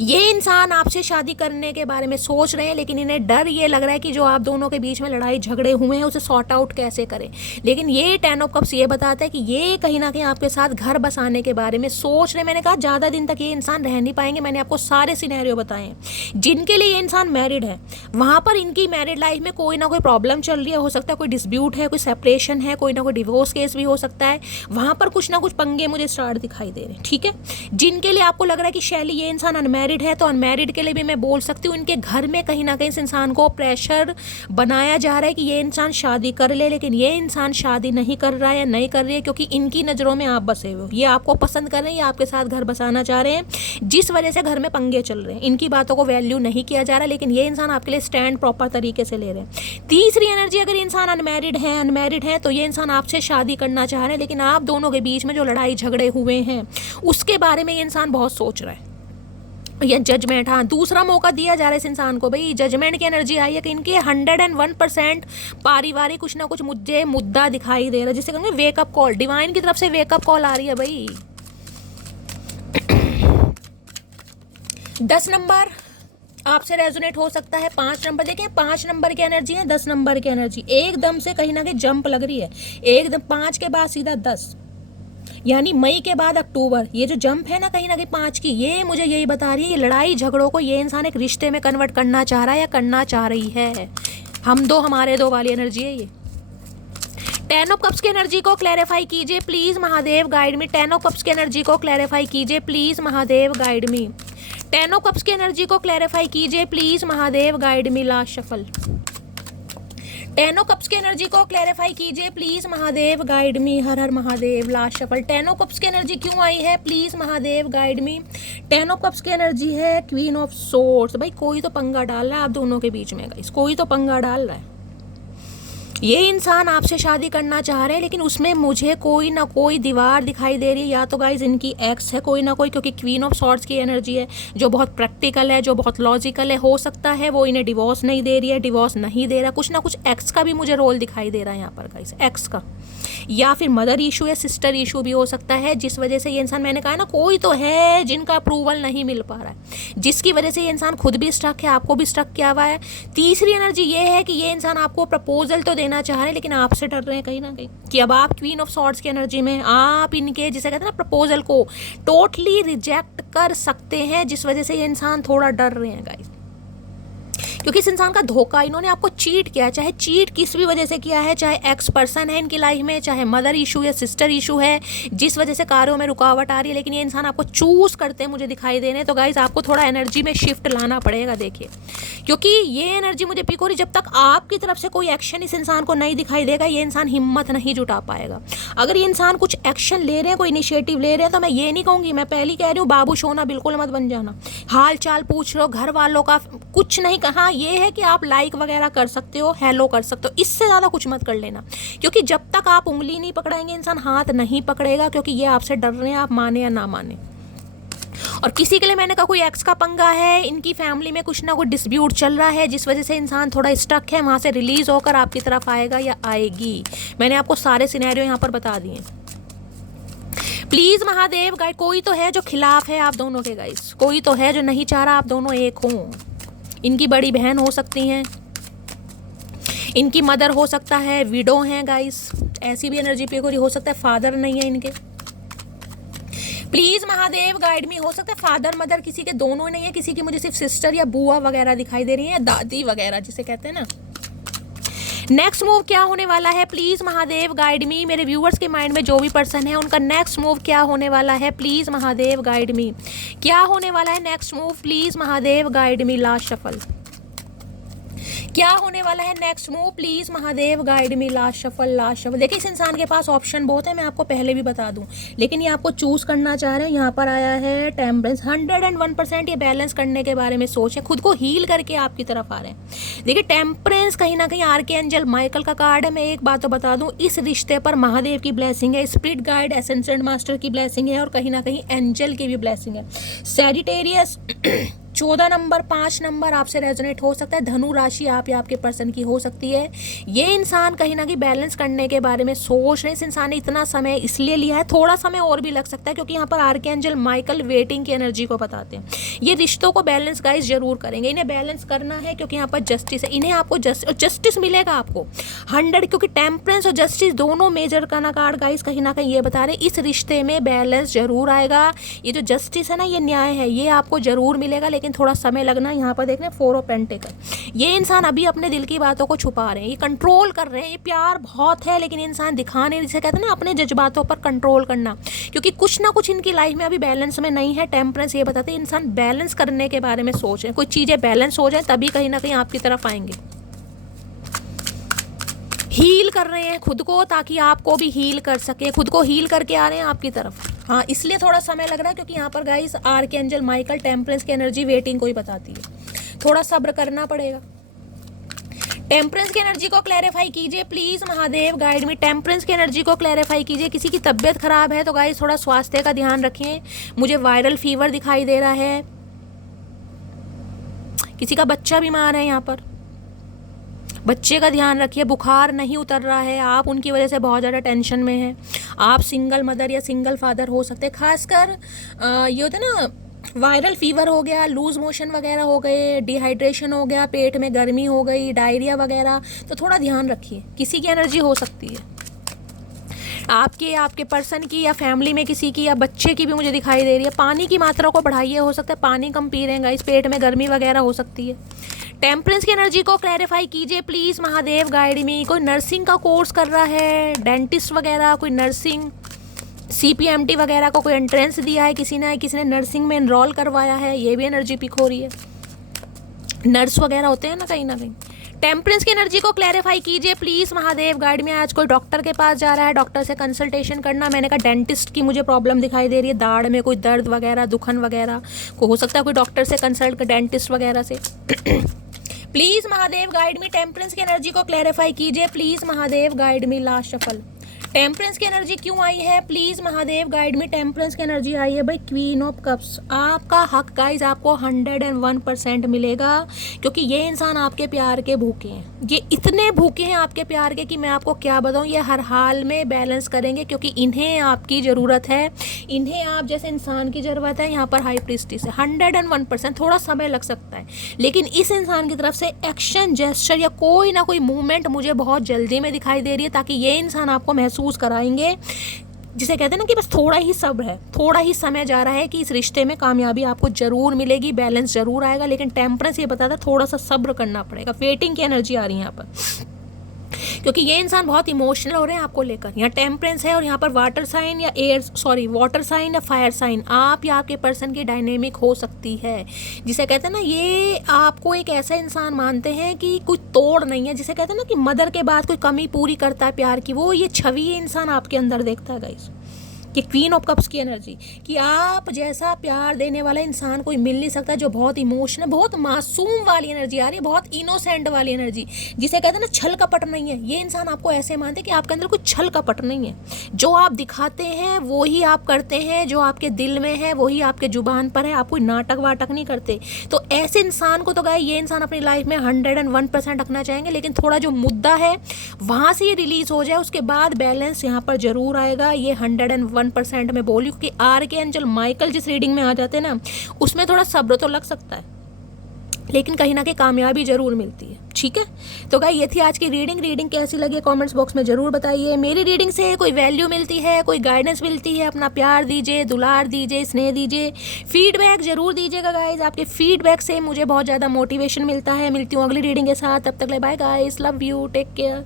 ये इंसान आपसे शादी करने के बारे में सोच रहे हैं, लेकिन इन्हें डर ये लग रहा है कि जो आप दोनों के बीच में लड़ाई झगड़े हुए हैं उसे सॉर्ट आउट कैसे करें। लेकिन ये 10 ऑफ कप्स ये बताता है कि ये कहीं ना कहीं आपके साथ घर बसाने के बारे में सोच रहे हैं। मैंने कहा ज़्यादा दिन तक ये इंसान रह नहीं पाएंगे, मैंने आपको सारे सिनेरियो बताए हैं। जिनके लिए ये इंसान मैरिड है, वहाँ पर इनकी मैरिड लाइफ में कोई ना कोई प्रॉब्लम चल रही है, हो सकता है कोई डिस्प्यूट है, कोई सेपरेशन है, कोई ना कोई डिवोर्स केस भी हो सकता है, वहाँ पर कुछ ना कुछ पंगे मुझे स्टार्ट दिखाई दे रहे हैं। ठीक है, जिनके लिए आपको लग रहा है कि शैली ये इंसान अनमैरिड है, तो अनमैरिड के लिए भी मैं बोल सकती हूँ इनके घर में कहीं ना कहीं इस इंसान को प्रेशर बनाया जा रहा है कि ये इंसान शादी कर ले, लेकिन ये इंसान शादी नहीं कर रहा है या नहीं कर रही है क्योंकि इनकी नज़रों में आप बसे हुए हो, ये आपको पसंद कर रहे हैं, ये आपके साथ घर बसाना चाह रहे हैं, जिस वजह से घर में पंगे चल रहे हैं। इनकी बातों को वैल्यू नहीं किया जा रहा, लेकिन ये इंसान आपके लिए स्टैंड प्रॉपर तरीके से ले रहे हैं। तीसरी एनर्जी, अगर इंसान अनमैरिड है तो ये इंसान आपसे शादी करना चाह रहे हैं, लेकिन आप दोनों के बीच में जो लड़ाई झगड़े हुए हैं उसके बारे में ये इंसान बहुत सोच रहा है। या जजमेंट, हाँ दूसरा मौका दिया जा रहा है इस इंसान को। भाई जजमेंट की एनर्जी आई है कि इनके 101% पारिवारिक कुछ ना कुछ मुझे मुद्दा दिखाई दे रहा है, जिसे कहेंगे वेकअप कॉल, डिवाइन की तरफ से वेकअप कॉल आ रही है भाई। 10 नंबर आपसे रेजोनेट हो सकता है। 5 नंबर देखिए, 5 नंबर की एनर्जी है, 10 नंबर की एनर्जी एकदम से कहीं ना कहीं जंप लग रही है, एकदम 5 के बाद सीधा 10, यानी मई के बाद अक्टूबर, ये जो जंप है ना कहीं 5 की, ये मुझे यही बता रही है ये लड़ाई झगड़ों को ये इंसान एक रिश्ते में कन्वर्ट करना चाह रहा है या करना चाह रही है। हम दो हमारे दो वाली एनर्जी है ये। 10 ऑफ कप्स की एनर्जी को क्लैरिफाई कीजिए please Mahadev, guide me. 10 of cups की एनर्जी को क्लैरिफाई कीजिए please Mahadev, guide me. 10 of cups की एनर्जी को क्लैरिफाई कीजिए please Mahadev, guide me. Last shuffle. 10 of cups की एनर्जी को क्लैरिफाई कीजिए please Mahadev, guide me. Har Har Mahadev. Last shuffle. 10 of cups की एनर्जी क्यों आई है please Mahadev, guide me. 10 of cups की एनर्जी है क्वीन ऑफ सोर्ड्स। भाई कोई तो पंगा डाल रहा है आप दोनों के बीच में, गाइस कोई तो पंगा डाल रहा है। ये इंसान आपसे शादी करना चाह रहे हैं, लेकिन उसमें मुझे कोई ना कोई दीवार दिखाई दे रही है, या तो गाइज इनकी एक्स है कोई ना कोई, क्योंकि क्वीन ऑफ सॉर्ड्स की एनर्जी है जो बहुत प्रैक्टिकल है, जो बहुत लॉजिकल है। हो सकता है वो इन्हें डिवोर्स नहीं दे रही है, डिवोर्स नहीं दे रहा, कुछ ना कुछ एक्स का भी मुझे रोल दिखाई दे रहा है यहाँ पर गाइज, एक्स का। या फिर मदर इशू या सिस्टर इशू भी हो सकता है, जिस वजह से ये इंसान, मैंने कहा ना कोई तो है जिनका अप्रूवल नहीं मिल पा रहा है, जिसकी वजह से ये इंसान खुद भी स्टक है, आपको भी स्टक किया हुआ है। तीसरी एनर्जी ये है कि ये इंसान आपको प्रपोजल तो देना चाह रहे हैं लेकिन आपसे डर रहे हैं कहीं ना कहीं, कि अब आप क्वीन ऑफ सॉर्ड्स की एनर्जी में आप इनके जिसे कहते हैं ना प्रपोजल को टोटली रिजेक्ट कर सकते हैं, जिस वजह से ये इंसान थोड़ा डर रहे हैं गाइस, क्योंकि इस इंसान का धोखा, इन्होंने आपको चीट किया, चाहे चीट किस भी वजह से किया है, चाहे एक्स पर्सन है इनकी लाइफ में, चाहे मदर इशू या सिस्टर इशू है जिस वजह से कार्यों में रुकावट आ रही है, लेकिन ये इंसान आपको चूज करते हैं मुझे दिखाई देने। तो गाइज आपको थोड़ा एनर्जी में शिफ्ट लाना पड़ेगा, देखिए, क्योंकि ये एनर्जी मुझे पिक हो रही, जब तक आपकी तरफ से कोई एक्शन इस इंसान को नहीं दिखाई देगा ये इंसान हिम्मत नहीं जुटा पाएगा। अगर ये इंसान कुछ एक्शन ले रहे हैं, कोई इनिशिएटिव ले रहे हैं, तो मैं ये नहीं कहूँगी, मैं पहली कह रही हूँ बाबू सोना बिल्कुल मत बन जाना, हाल चाल पूछ लो, घर वालों का कुछ नहीं कहा, ये है कि आप लाइक वगैरह कर सकते हो, हेलो कर सकते हो, इससे ज़्यादा कुछ मत कर लेना, क्योंकि जब तक आप उंगली नहीं पकड़ाएंगे इंसान हाथ नहीं पकड़ेगा, क्योंकि ये आपसे डर रहे हैं, आप माने या ना माने। और किसी के लिए मैंने कहा कोई एक्स का पंगा है, इनकी फैमिली में कुछ ना कुछ डिस्प्यूट चल रहा है जिस वजह से इंसान थोड़ा स्टक है, वहाँ से रिलीज होकर आपकी तरफ आएगा या आएगी। मैंने आपको सारे सिनेरियो यहाँ पर बता दिए। प्लीज महादेव गाइड, कोई तो है जो खिलाफ है आप दोनों के गाइस, कोई तो है जो नहीं चाह रहा आप दोनों एक हों। इनकी बड़ी बहन हो सकती हैं, इनकी मदर हो सकता है, विडो हैं गाइस, ऐसी भी एनर्जी पे हो सकता है फादर नहीं है इनके। प्लीज महादेव गाइड मी, हो सकता है फादर मदर किसी के दोनों नहीं है, किसी की मुझे सिर्फ सिस्टर या बुआ वगैरह दिखाई दे रही है, या दादी वगैरह जिसे कहते हैं ना। नेक्स्ट मूव क्या होने वाला है, प्लीज महादेव गाइड मी। मेरे व्यूअर्स के माइंड में जो भी पर्सन है उनका नेक्स्ट मूव क्या होने वाला है, प्लीज महादेव गाइड मी। क्या होने वाला है next move, please Mahadev guide me. Last shuffle, क्या होने वाला है next move, please Mahadev guide me. Last shuffle, last shuffle. देखिए इस इंसान के पास ऑप्शन बहुत है, मैं आपको पहले भी बता दूं, लेकिन ये आपको चूज करना चाह रहे हैं। यहाँ पर आया है टेम्परेंस, 101% ये बैलेंस करने के बारे में सोच है, खुद को हील करके आपकी तरफ आ रहे हैं। देखिए टेम्परेंस कहीं ना कहीं आर्कएंजल माइकल का कार्ड है। मैं एक बात तो बता दूं, इस रिश्ते पर महादेव की ब्लेसिंग है, स्पिरिट गाइड एसेंशियल मास्टर की ब्लेसिंग है, और कहीं ना कहीं एंजल की भी ब्लेसिंग है। सैजिटेरियस 14 नंबर 5 नंबर आपसे रेजोनेट हो सकता है। धनु राशि आप या आपके पर्सन की हो सकती है। ये इंसान कहीं ना कहीं बैलेंस करने के बारे में सोच रहे हैं। इस इंसान ने इतना समय इसलिए लिया है, थोड़ा समय और भी लग सकता है, क्योंकि यहाँ पर आर्कएंजल माइकल वेटिंग की एनर्जी को बताते हैं। ये रिश्तों को बैलेंस गाइस जरूर करेंगे, इन्हें बैलेंस करना है, क्योंकि यहाँ पर जस्टिस है, इन्हें आपको जस्टिस मिलेगा आपको 100, क्योंकि टेम्परेंस और जस्टिस दोनों मेजर का ना कार्ड गाइस कहीं ना कहीं ये बता रहे हैं इस रिश्ते में बैलेंस जरूर आएगा। ये जो जस्टिस है ना, ये न्याय है, ये आपको जरूर मिलेगा, लेकिन थोड़ा समय लगना। यहाँ पर देख रहे हैं 4 ऑफ पेंटिकल, ये इंसान अभी अपने दिल की बातों को छुपा रहे हैं, ये कंट्रोल कर रहे हैं। ये प्यार बहुत है लेकिन इंसान दिखा नहीं, जिसे कहते हैं ना अपने जज्बातों पर कंट्रोल करना, क्योंकि कुछ ना कुछ इनकी लाइफ में अभी बैलेंस में नहीं है। टेम्परेंस ये बताते हैं इंसान बैलेंस करने के बारे में सोच रहे हैं, कोई चीज़ें बैलेंस हो जाए तभी कहीं ना कहीं आपकी तरफ आएंगे। हील कर रहे हैं खुद को ताकि आपको भी हील कर सके, खुद को हील करके आ रहे हैं आपकी तरफ। हाँ, इसलिए थोड़ा समय लग रहा है, क्योंकि यहाँ पर गाइस आर्कएंजल माइकल टेम्परेंस की एनर्जी वेटिंग को ही बताती है, थोड़ा सब्र करना पड़ेगा। टेम्परेंस की एनर्जी को क्लैरिफाई कीजिए प्लीज महादेव गाइड में। टेम्परेंस की एनर्जी को क्लैरिफाई कीजिए। किसी की तबीयत खराब है तो गाइस थोड़ा स्वास्थ्य का ध्यान रखें। मुझे वायरल फीवर दिखाई दे रहा है, किसी का बच्चा बीमार है, यहाँ पर बच्चे का ध्यान रखिए। बुखार नहीं उतर रहा है, आप उनकी वजह से बहुत ज़्यादा टेंशन में हैं। आप सिंगल मदर या सिंगल फादर हो सकते हैं। खासकर ये होता है ना, वायरल फीवर हो गया, लूज मोशन वगैरह हो गए, डिहाइड्रेशन हो गया, पेट में गर्मी हो गई, डायरिया वगैरह, तो थोड़ा ध्यान रखिए। किसी की एनर्जी हो सकती है, आपके पर्सन की या फैमिली में किसी की या बच्चे की भी मुझे दिखाई दे रही है। पानी की मात्रा को बढ़ाइए, हो सकता है पानी कम पी रहे हैं गाइस, पेट में गर्मी वगैरह हो सकती है। टेम्परेंस की एनर्जी को क्लैरिफाई कीजिए प्लीज़ महादेव गाइड मी। कोई नर्सिंग का कोर्स कर रहा है, डेंटिस्ट वगैरह, कोई नर्सिंग CPMT वगैरह को कोई एंट्रेंस दिया है किसी ने नर्सिंग में एनरोल करवाया है, ये भी एनर्जी पिक हो रही है। नर्स वगैरह होते हैं ना कहीं ना कहीं। टेम्परेंस की एनर्जी को क्लैरिफाई कीजिए प्लीज़ महादेव गाइड में। आज कोई डॉक्टर के पास जा रहा है, डॉक्टर से कंसल्टेशन करना। मैंने कहा डेंटिस्ट की मुझे प्रॉब्लम दिखाई दे रही है, दाढ़ में कोई दर्द वगैरह, दुखन वगैरह को हो सकता है कोई डॉक्टर से कंसल्ट, डेंटिस्ट वगैरह से। Please Mahadev guide me. Temperance की एनर्जी को क्लैरिफाई कीजिए please Mahadev guide me. Last shuffle, temperance की एनर्जी क्यों आई है, प्लीज महादेव गाइड में। टेम्परेंस की एनर्जी आई है भाई क्वीन ऑफ कप्स। आपका हक गाइज आपको 101% मिलेगा, क्योंकि ये इंसान आपके प्यार के भूखे हैं। ये इतने भूखे हैं आपके प्यार के कि मैं आपको क्या बताऊं। ये हर हाल में बैलेंस करेंगे, क्योंकि इन्हें आपकी ज़रूरत है, इन्हें आप जैसे इंसान की ज़रूरत है। यहाँ पर हाई प्रीस्टिस है 101%। थोड़ा समय लग सकता है, लेकिन इस इंसान की तरफ से एक्शन जेस्चर या कोई ना कोई मूवमेंट मुझे बहुत जल्दी में दिखाई दे रही है, ताकि ये इंसान आपको महसूस कराएंगे, जिसे कहते हैं ना कि बस थोड़ा ही सब्र है, थोड़ा ही समय जा रहा है कि इस रिश्ते में कामयाबी आपको जरूर मिलेगी, बैलेंस जरूर आएगा। लेकिन टेम्परेंस ये बताता है थोड़ा सा सब्र करना पड़ेगा। वेटिंग की एनर्जी आ रही है यहाँ पर, क्योंकि ये इंसान बहुत इमोशनल हो रहे हैं आपको लेकर। यहाँ टेम्परेंस है और यहाँ पर वाटर साइन या वाटर साइन या फायर साइन, आप या आपके पर्सन की डायनेमिक हो सकती है, जिसे कहते हैं ना ये आपको एक ऐसा इंसान मानते हैं कि कोई तोड़ नहीं है, जिसे कहते हैं ना कि मदर के बाद कोई कमी पूरी करता है प्यार की, वो ये छवि ये इंसान आपके अंदर देखता है गाइस। कि क्वीन ऑफ कप्स की एनर्जी, कि आप जैसा प्यार देने वाला इंसान कोई मिल नहीं सकता, जो बहुत इमोशनल, बहुत मासूम वाली एनर्जी आ रही है, बहुत इनोसेंट वाली एनर्जी, जिसे कहते हैं ना छल कपट नहीं है। ये इंसान आपको ऐसे मानते हैं कि आपके अंदर कोई छल कपट नहीं है, जो आप दिखाते हैं वो ही आप करते हैं, जो आपके दिल में है वही आपके जुबान पर है, आप कोई नाटक वाटक नहीं करते। तो ऐसे इंसान को तो गाय ये इंसान अपनी लाइफ में 101% रखना चाहेंगे, लेकिन थोड़ा जो मुद्दा है वहाँ से ये रिलीज हो जाए, उसके बाद बैलेंस यहाँ पर जरूर आएगा। ये 101% में बोली, क्योंकि आर्कएंजल माइकल जिस रीडिंग में आ जाते हैं ना, उसमें थोड़ा सब्र तो लग सकता है, लेकिन कहीं ना कहीं कामयाबी जरूर मिलती है। ठीक है, तो गाइस ये थी आज की रीडिंग कैसी लगी कमेंट्स बॉक्स में जरूर बताइए। मेरी रीडिंग से कोई वैल्यू मिलती है, कोई गाइडेंस मिलती है, अपना प्यार दीजिए, दुलार दीजिए, स्नेह दीजिए, फीडबैक जरूर दीजिएगा गाइस। आपके फीडबैक से मुझे बहुत ज़्यादा मोटिवेशन मिलता है। मिलती हूँ अगली रीडिंग के साथ, तब तक ले bye guys, love you, take care.